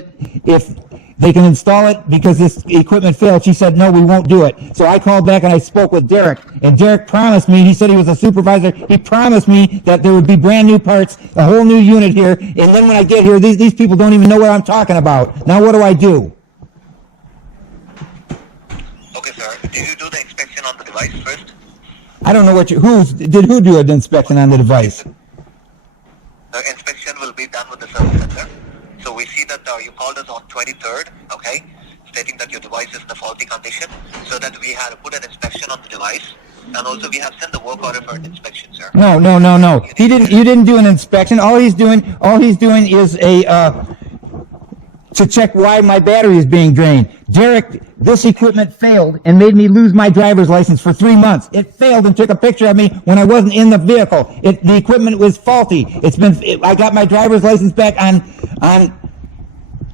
they can install it because this equipment failed, she said, no, we won't do it. So I called back and I spoke with Derek, and Derek promised me, he said he was a supervisor, he promised me that there would be brand new parts, a whole new unit here, and then when I get here, these people don't even know what I'm talking about. Now what do I do? Okay, sir. Did you do the inspection on the device first? I don't know who do an inspection on the device? The inspection will be done with the service center. So we see that you called us on 23rd, okay, stating that your device is in a faulty condition, so that we had to put an inspection on the device, and also we have sent the work order for an inspection, sir. No. You didn't do an inspection. All he's doing is to check why my battery is being drained. Derek, this equipment failed and made me lose my driver's license for 3 months. It failed and took a picture of me when I wasn't in the vehicle. The equipment was faulty. I got my driver's license back on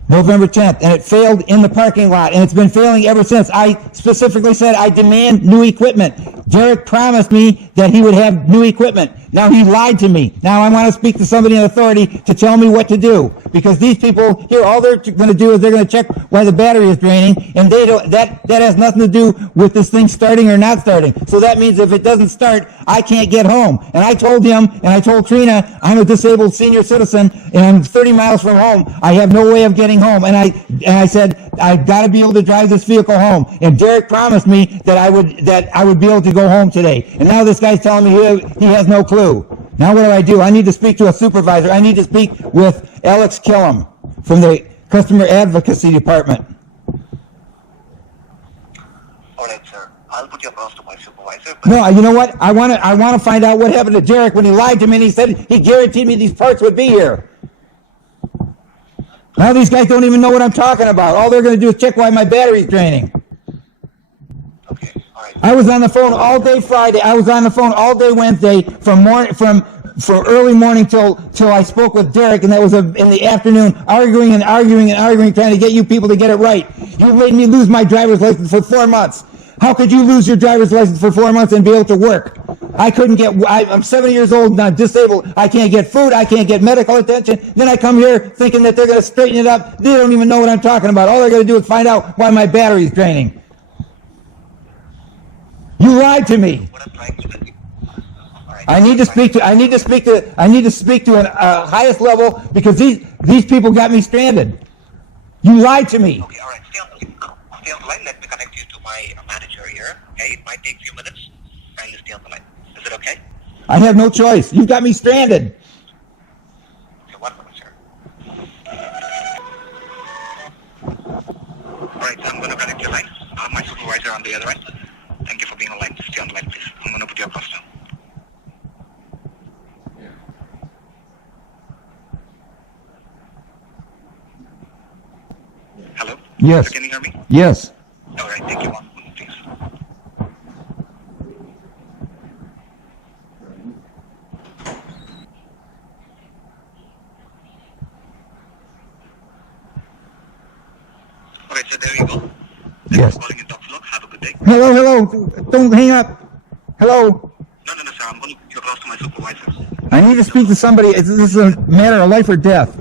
November 10th, and it failed in the parking lot, and it's been failing ever since. I specifically said I demand new equipment. Derek promised me that he would have new equipment. Now he lied to me. Now I want to speak to somebody in authority to tell me what to do, because these people here, all they're going to do is they're going to check why the battery is draining, and that has nothing to do with this thing starting or not starting. So that means if it doesn't start, I can't get home. And I told him, and I told Trina, I'm a disabled senior citizen, and I'm 30 miles from home. I have no way of getting home. And I said, I've got to be able to drive this vehicle home. And Derek promised me that I would be able to go home today. And now this guy's telling me he has no clue. Now what do? I need to speak to a supervisor. I need to speak with Alex Killam from the Customer Advocacy Department. All right, sir. I'll put you across to my supervisor. No, you know what? I want to find out what happened to Derek when he lied to me and he said he guaranteed me these parts would be here. Now these guys don't even know what I'm talking about. All they're going to do is check why my battery's draining. Okay, all right. I was on the phone all day Friday. I was on the phone all day Wednesday from early morning till I spoke with Derek, and that was in the afternoon, arguing, trying to get you people to get it right. You made me lose my driver's license for 4 months. How could you lose your driver's license for 4 months and be able to work? I'm 70 years old and I'm disabled. I can't get food. I can't get medical attention. Then I come here thinking that they're going to straighten it up. They don't even know what I'm talking about. All they're going to do is find out why my battery's draining. You lied to me. What I'm trying to do. All right. I need to speak to an highest level, because these people got me stranded. You lied to me. Okay, all right. Stay on the line. Let me connect you to my manager here. Okay, it might take a few minutes. Kindly stay on the line. Is it okay? I have no choice. You've got me stranded. Okay, 1 minute, sir. All right, so I'm going to connect your line. My supervisor on the other end. Thank you for being on line. Stay on the line, please. I'm going to put you across now. Hello? Yes. Sir, can you hear me? Yes. All right, thank you. 1 minute, please. All right, so there you go. Yes. Thanks for calling Intoxalock. Have a good day. Hello. Don't hang up. Hello. No, sir. I'm going to put you across to my supervisor. I need to speak to somebody. This is a matter of life or death.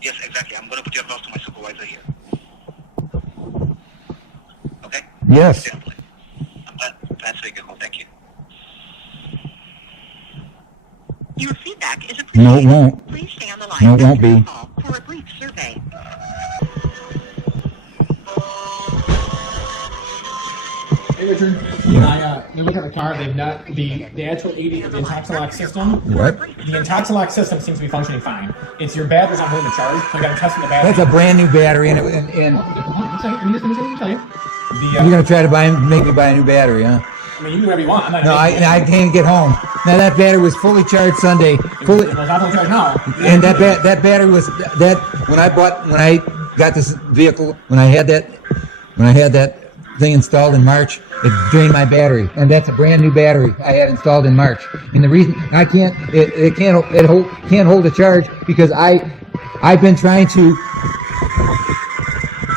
Yes, exactly. I'm going to put you across to my supervisor here. Okay? Yes. Stay on the line. I'm transferring your call. Thank you. Your feedback is No, it appreciated. won't. Please stay on the line No, it won't after the be. call for a brief survey. Hey Richard, you look at the car, they've not, the actual the Intoxalock system. What? The Intoxalock system seems to be functioning fine. It's your battery's not holding the charge, so I got to test the battery. That's a brand new battery, and Let me just tell you. you're gonna try to make me buy a new battery, huh? I mean, you can do whatever you want. I'm not No, I can't get home. Now that battery was fully charged Sunday, fully, It's not fully charged now. and that battery was that when I got this vehicle, when I had that thing installed in March, it drained my battery, and that's a brand new battery I had installed in March. And the reason I can't can't hold a charge because I've been trying to.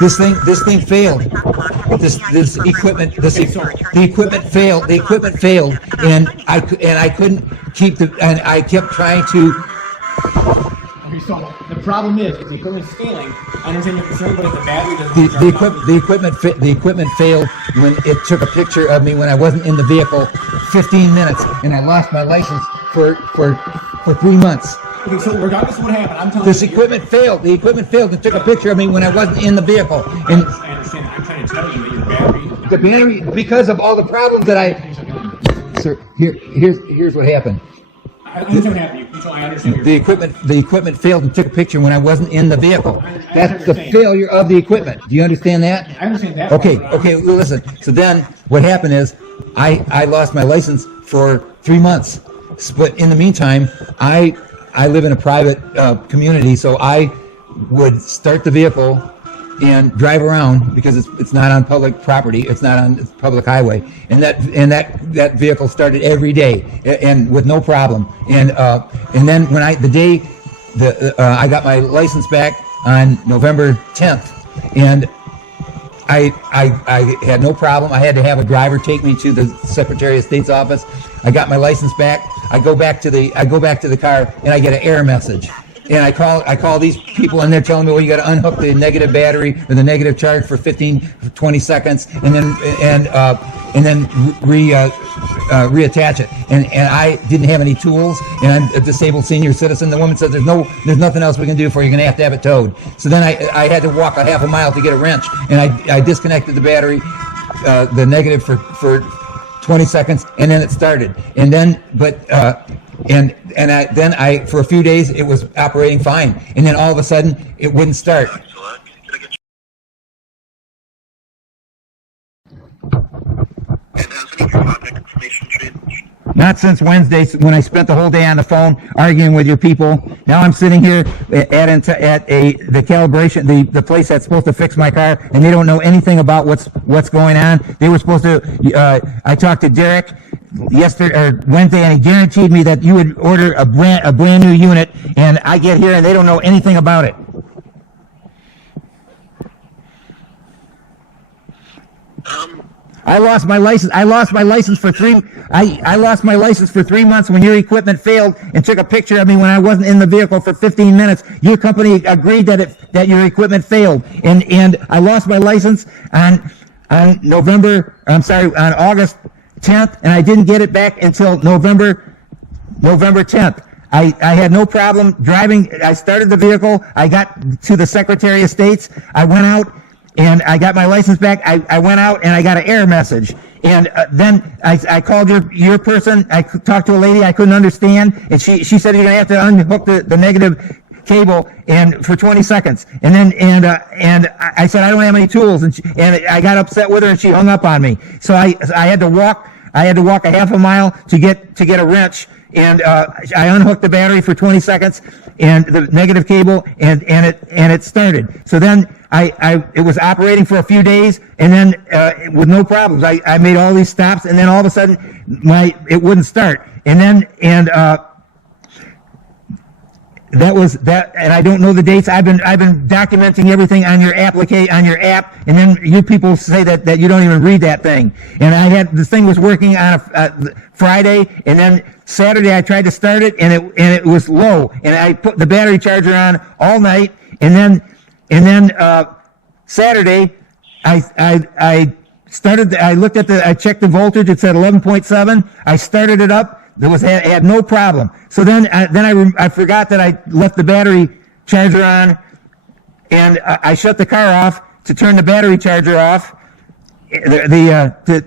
This thing failed. The equipment failed, and I couldn't keep and I kept trying to. Okay, so the problem is the equipment's failing. I understand you're concerned, but if the battery doesn't The equipment failed when it took a picture of me when I wasn't in the vehicle 15 minutes, and I lost my license for 3 months. Okay, so regardless of what happened, I'm telling This you. equipment failed. The equipment failed and took a picture of me when I wasn't in the vehicle. And I understand. I'm trying to tell you that your battery. the battery, because of all the problems that sir, here's what happened. I understand what happened. I understand what The you're equipment failed and took a picture when I wasn't in the vehicle. That's the failure of the equipment. Do you understand that? I understand that. Okay, part, but okay, well, listen. So then what happened is I lost my license for 3 months. But in the meantime, I live in a private community, so I would start the vehicle and drive around because it's not on public property, it's not on public highway, and that vehicle started every day and with no problem. And then when I got my license back on November 10th, and I had no problem. I had to have a driver take me to the Secretary of State's office. I got my license back. I go back to the car, and I get an error message. And I call these people, and they're telling me, well, you got to unhook the negative battery or the negative charge for 20 seconds, and then reattach it. And I didn't have any tools, and I'm a disabled senior citizen. The woman says there's nothing else we can do for you. You're gonna have it towed. So then I had to walk a half a mile to get a wrench, and I disconnected the battery, the negative for 20 seconds, and then it started. And then for a few days it was operating fine, and then all of a sudden it wouldn't start. Not since Wednesday when I spent the whole day on the phone arguing with your people. Now I'm sitting here at the calibration, the place that's supposed to fix my car, and they don't know anything about what's going on. They were supposed to. I talked to Derek yesterday or Wednesday, and he guaranteed me that you would order a brand new unit, and I get here and they don't know anything about it. I lost my license. I lost my license for 3 months when your equipment failed and took a picture of me when I wasn't in the vehicle for 15 minutes. Your company agreed that your equipment failed, and I lost my license on August 10th, and I didn't get it back until November 10th. I had no problem driving. I started the vehicle. I got to the Secretary of State's. I went out and I got my license back. I went out and I got an error message. And then I called your person. I talked to a lady I couldn't understand, and she said you're gonna have to unhook the negative cable and for 20 seconds. And then I said I don't have any tools, and I got upset with her, and she hung up on me. So I had to walk a half a mile to get a wrench, and I unhooked the battery for 20 seconds and the negative cable, and it started. So then it was operating for a few days, and then with no problems. I made all these stops, and then all of a sudden it wouldn't start. And that was that, and I don't know the dates. I've been documenting everything on your app, and then you people say that you don't even read that thing. And the thing was working on a Friday, and then Saturday I tried to start it, and it was low, and I put the battery charger on all night, and then Saturday I started. I checked the voltage. It said 11.7. I started it up. It had no problem. So then I forgot that I left the battery charger on, and I shut the car off to turn the battery charger off, to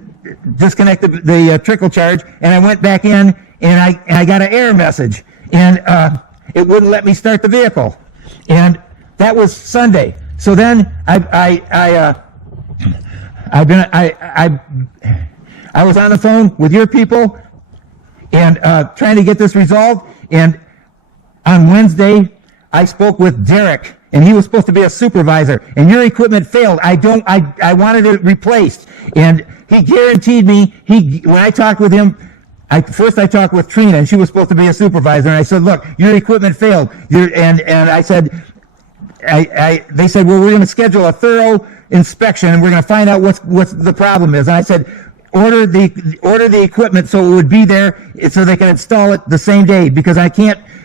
disconnect the trickle charge, and I went back in, and I got an error message, and it wouldn't let me start the vehicle, and that was Sunday. So then I was on the phone with your people and trying to get this resolved, and on Wednesday I spoke with Derek, and he was supposed to be a supervisor, and your equipment failed. I wanted it replaced, and he guaranteed me, when I talked with him, first I talked with Trina, and she was supposed to be a supervisor, and I said, look, your equipment failed, and I said, they said, well, we're going to schedule a thorough inspection, and we're going to find out what the problem is. And I said, order the equipment so it would be there so they can install it the same day, because I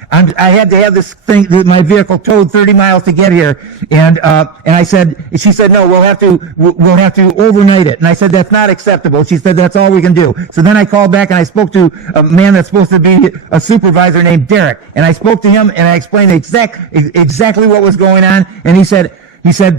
had to have this thing, my vehicle towed 30 miles to get here, and she said, no, we'll have to overnight it. And I said, that's not acceptable. She said, that's all we can do. So then I called back and I spoke to a man that's supposed to be a supervisor named Derek, and I spoke to him and I explained exactly what was going on, and he said,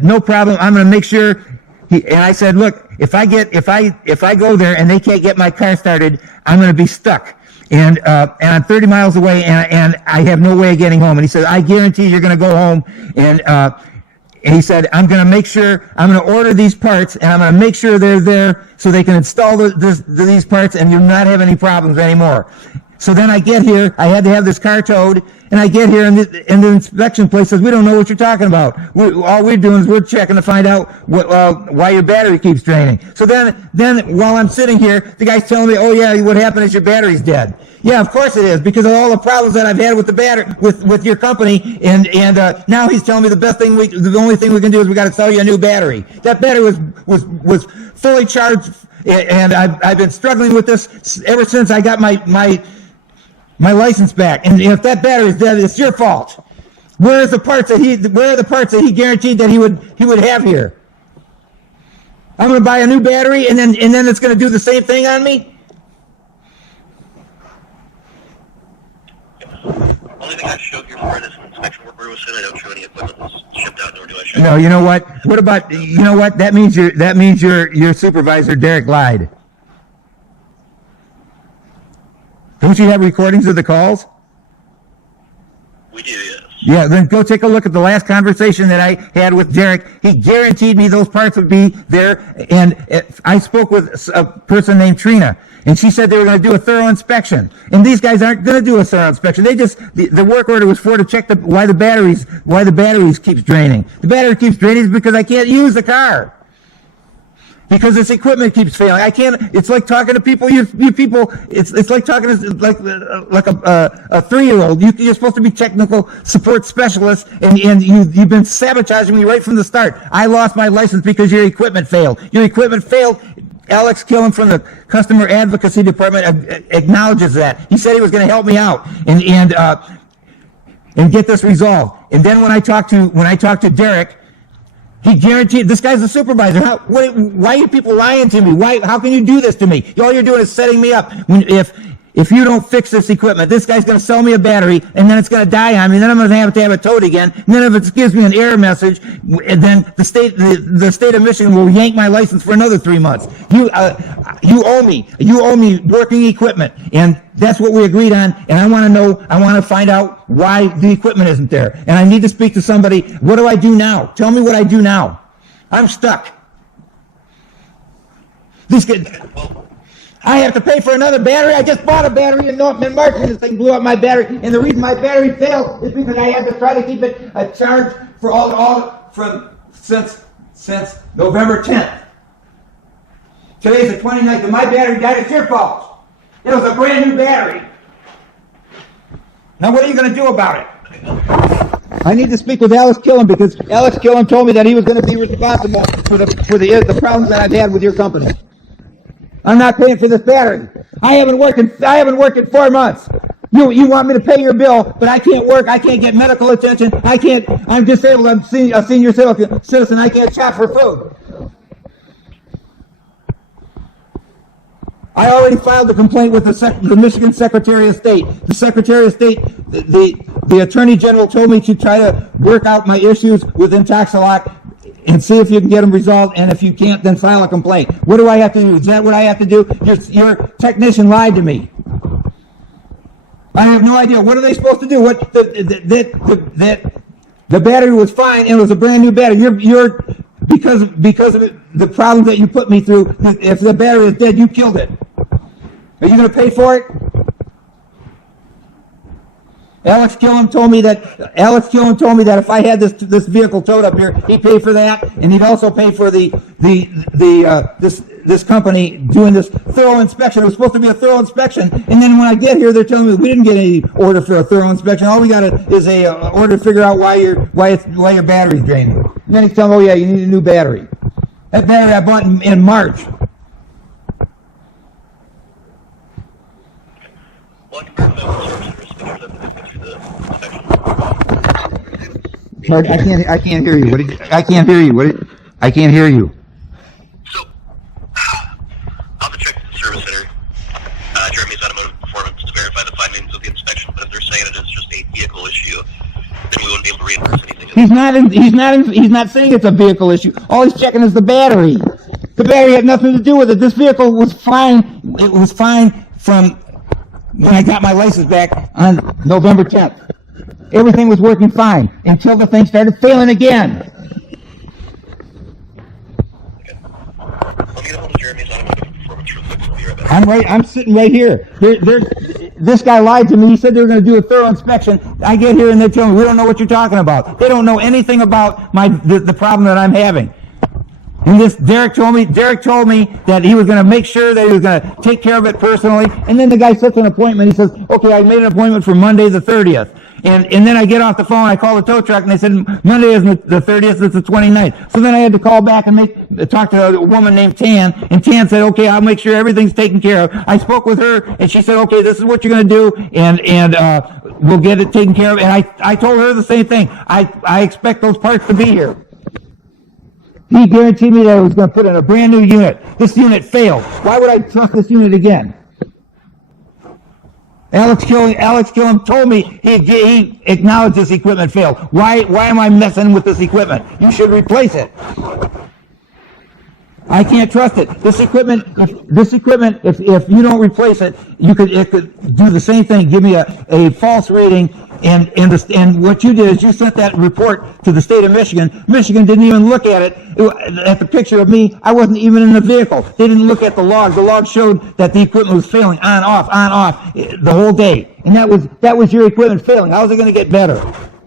no problem, I'm going to make sure. And I said, look, if I go there and they can't get my car started, I'm going to be stuck. And I'm 30 miles away, and I have no way of getting home. And he said, I guarantee you're going to go home. And he said, I'm going to make sure, I'm going to order these parts, and I'm going to make sure they're there so they can install these parts, and you'll not have any problems anymore. So then I get here, I had to have this car towed, and I get here, and the inspection place says, we don't know what you're talking about. All we're doing is we're checking to find out why your battery keeps draining. So then while I'm sitting here, the guy's telling me, oh yeah, what happened is your battery's dead. Yeah, of course it is, because of all the problems that I've had with the battery, with your company, and now he's telling me the only thing we can do is we got to sell you a new battery. That battery was fully charged, and I've been struggling with this ever since I got my license back. And if that battery is dead, it's your fault. Where are the parts that he guaranteed that he would have here? I'm going to buy a new battery, and then it's going to do the same thing on me? Only thing I showed here for this inspection work order was said I don't show any equipment was shipped out, nor do I show. No, you know what? What about, you know what? That means your supervisor, Derek, lied. Don't you have recordings of the calls? We do, yes. Yeah, then go take a look at the last conversation that I had with Derek. He guaranteed me those parts would be there, and I spoke with a person named Trina, and she said they were going to do a thorough inspection. And these guys aren't going to do a thorough inspection. They just, the work order was to check why the batteries keeps draining. The battery keeps draining because I can't use the car. Because this equipment keeps failing. I can't, it's like talking to people, you people, it's like talking to, like a 3-year-old. You're supposed to be technical support specialist, and you've been sabotaging me right from the start. I lost my license because your equipment failed. Your equipment failed. Alex Killen from the Customer Advocacy Department acknowledges that. He said he was going to help me out and get this resolved. And then when I talked to Derek, he guaranteed, this guy's a supervisor. Why are you people lying to me? How can you do this to me? All you're doing is setting me up. If you don't fix this equipment, this guy's going to sell me a battery, and then it's going to die on me, and then I'm going to have it towed again. And then if it gives me an error message, and then the state of Michigan will yank my license for another 3 months. You owe me working equipment, and that's what we agreed on. And I want to find out why the equipment isn't there. And I need to speak to somebody. What do I do now? Tell me what I do now. I'm stuck. I have to pay for another battery. I just bought a battery in March, and this thing blew up my battery. And the reason my battery failed is because I had to try to keep it charged for since November 10th. Today's the 29th, and my battery died. It's your fault. It was a brand new battery. Now what are you going to do about it? I need to speak with Alex Killen, because Alex Killen told me that he was going to be responsible for the problems that I've had with your company. I'm not paying for this battery. I haven't worked in 4 months. You want me to pay your bill, but I can't work. I can't get medical attention. I'm disabled. I'm a senior citizen. I can't shop for food. I already filed a complaint with the Michigan Secretary of State. The Secretary of State, the Attorney General told me to try to work out my issues with Intoxalock, and see if you can get them resolved, and if you can't, then file a complaint. What do I have to do? Is that what I have to do? Your technician lied to me. I have no idea. What are they supposed to do? What the battery was fine, and it was a brand new battery. You're because of the problems that you put me through. If the battery is dead, you killed it. Are you going to pay for it? Alex Killam told me that if I had this vehicle towed up here, he'd pay for that, and he'd also pay for this company doing this thorough inspection. It was supposed to be a thorough inspection, and then when I get here, they're telling me we didn't get any order for a thorough inspection. All we got is a order to figure out why your battery's draining. And then he's telling me, oh yeah, you need a new battery. That battery I bought in March. Pardon, I can't hear you. I can't hear you. I can't hear you. So, I'll have to check the service center, Jeremy's Automotive Performance, to verify the findings of the inspection. But if they're saying that it's just a vehicle issue, then we wouldn't be able to reimburse anything. He's not saying it's a vehicle issue. All he's checking is the battery. The battery had nothing to do with it. This vehicle was fine. It was fine from when I got my license back on November 10th. Everything was working fine until the thing started failing again. Okay. I'll get a hold of Jeremy's Automotive Performance real quick. I'll be right back. I'm sitting right here. This guy lied to me. He said they were going to do a thorough inspection. I get here and they're telling me, we don't know what you're talking about. They don't know anything about the problem that I'm having. And this Derek told me that he was going to make sure that he was going to take care of it personally. And then the guy sets an appointment. He says, okay, I made an appointment for Monday the 30th. And then I get off the phone, I call the tow truck, and they said, Monday isn't the 30th, it's the 29th. So then I had to call back and talk to a woman named Tan, and Tan said, okay, I'll make sure everything's taken care of. I spoke with her, and she said, okay, this is what you're going to do, and we'll get it taken care of. And I told her the same thing. I expect those parts to be here. He guaranteed me that he was going to put in a brand new unit. This unit failed. Why would I trust this unit again? Alex Killam told me he acknowledged this equipment failed. Why am I messing with this equipment? You should replace it. I can't trust it. This equipment, if you don't replace it, it could do the same thing. Give me a false reading. And what you did is you sent that report to the state of Michigan. Michigan didn't even look at it. At the picture of me, I wasn't even in the vehicle. They didn't look at the log. The log showed that the equipment was failing on, off, the whole day. And that was your equipment failing. How was it going to get better?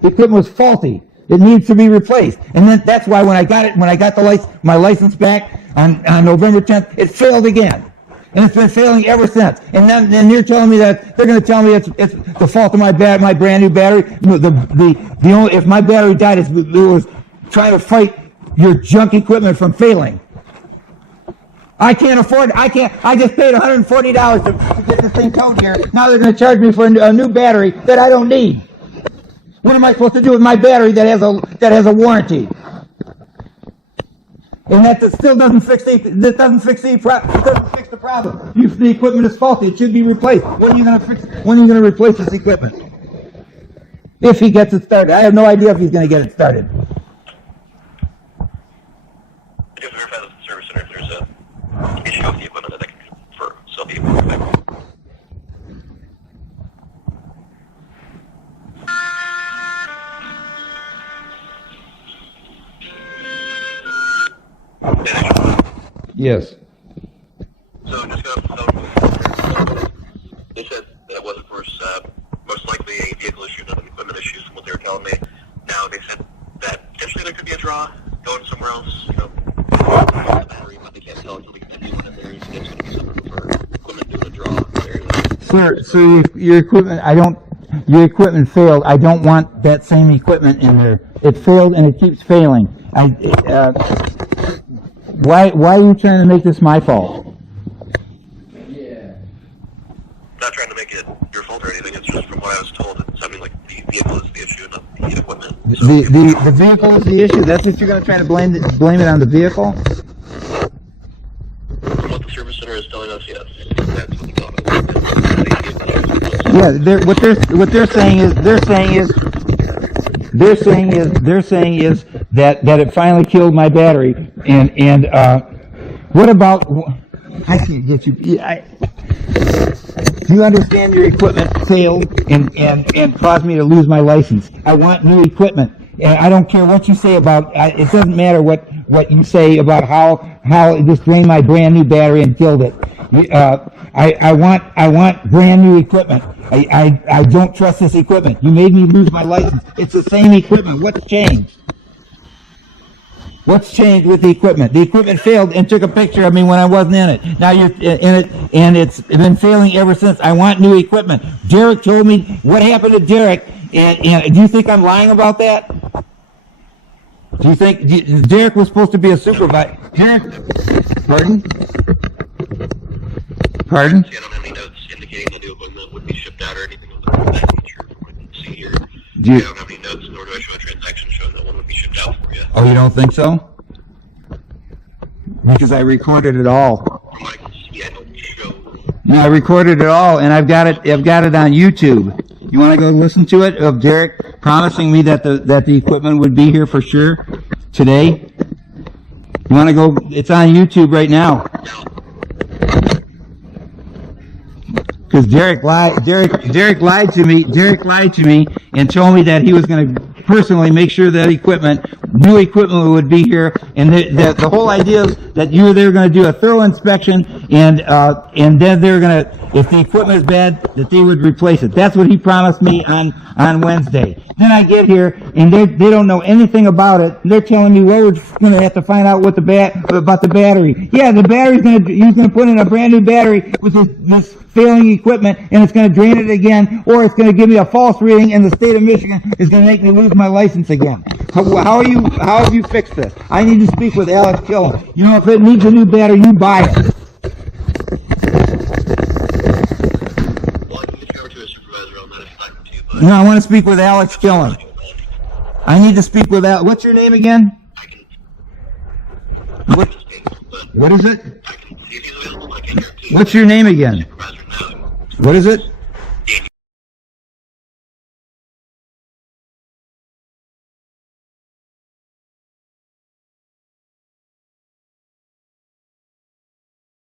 The equipment was faulty. It needs to be replaced. And then that's why when I got my license back on November 10th, it failed again. And it's been failing ever since. And then you're telling me that they're going to tell me it's the fault of my brand new battery. If my battery died, it was trying to fight your junk equipment from failing. I can't afford it. I just paid $140 to get this thing towed here. Now they're going to charge me for a new battery that I don't need. What am I supposed to do with my battery that has a warranty? And that still doesn't fix the problem. The equipment is faulty. It should be replaced. When are you going to replace this equipment? If he gets it started. I have no idea if he's going to get it started. I just verify with the service center if there's an issue with the equipment that I can confirm. So I'll be right back. Yes. So just got off the phone. They said that it wasn't most likely a vehicle issue, not an equipment issue from what they were telling me. Now they said that potentially there could be a draw going somewhere else, the battery, but they can't tell until they get the new one in there. It's going to be something for equipment doing a draw. Sir, your equipment failed. I don't want that same equipment in there. It failed and it keeps failing. Why are you trying to make this my fault? Not trying to make it your fault or anything. It's just from what I was told, it's something like the vehicle is the issue, not the equipment. So The vehicle is the issue? That's what you're going to try to blame it on the vehicle? from what the service center is telling us, yes. That's what the Yeah, what they're saying is that it finally killed my battery. And what about? I can't get you. Do you understand your equipment failed and caused me to lose my license? I want new equipment. And I don't care what you say about, it doesn't matter what you say about how it just drained my brand new battery and killed it. I want brand new equipment. I don't trust this equipment. You made me lose my license. It's the same equipment. What's changed? What's changed with the equipment? The equipment failed and took a picture of me when I wasn't in it. Now you're in it, and it's been failing ever since. I want new equipment. Derek told me what happened to Derek, and do you think I'm lying about that? Do you think Derek was supposed to be a supervisor? Derek? Pardon? Pardon? I don't have any notes indicating the new equipment would be shipped out or anything of that nature from what I can see here. Do you- I don't have any notes, nor do I show a transaction showing that one would be shipped out for you. Oh, you don't think so? Because I recorded it all. From what I can see, I don't show. No, I recorded it all, and I've got it on YouTube. You want to go listen to it of Derek promising me that the equipment would be here for sure today? You want to go? It's on YouTube right now. Because Derek lied to me. Derek lied to me and told me that he was going to personally make sure that new equipment would be here. And the whole idea is that they were going to do a thorough inspection, and then they were going to, if the equipment is bad, that they would replace it. That's what he promised me on Wednesday. Then I get here and they don't know anything about it. They're telling me, well, we're going to have to find out about the battery. Yeah, the battery's he's going to put in a brand new battery with this failing equipment, and it's going to drain it again, or it's going to give me a false reading, and the state of Michigan is going to make me lose my license again. How have you fixed this? I need to speak with Alex Killen. You know, if it needs a new battery, you buy it. Well, I can get you over to a supervisor on that if you'd like me to, but No, I want to speak with Alex Killen. I need to speak with Alex. What's your name again? I can What is it? see if he's available. I can guarantee What's your name again? supervisor now. What is it?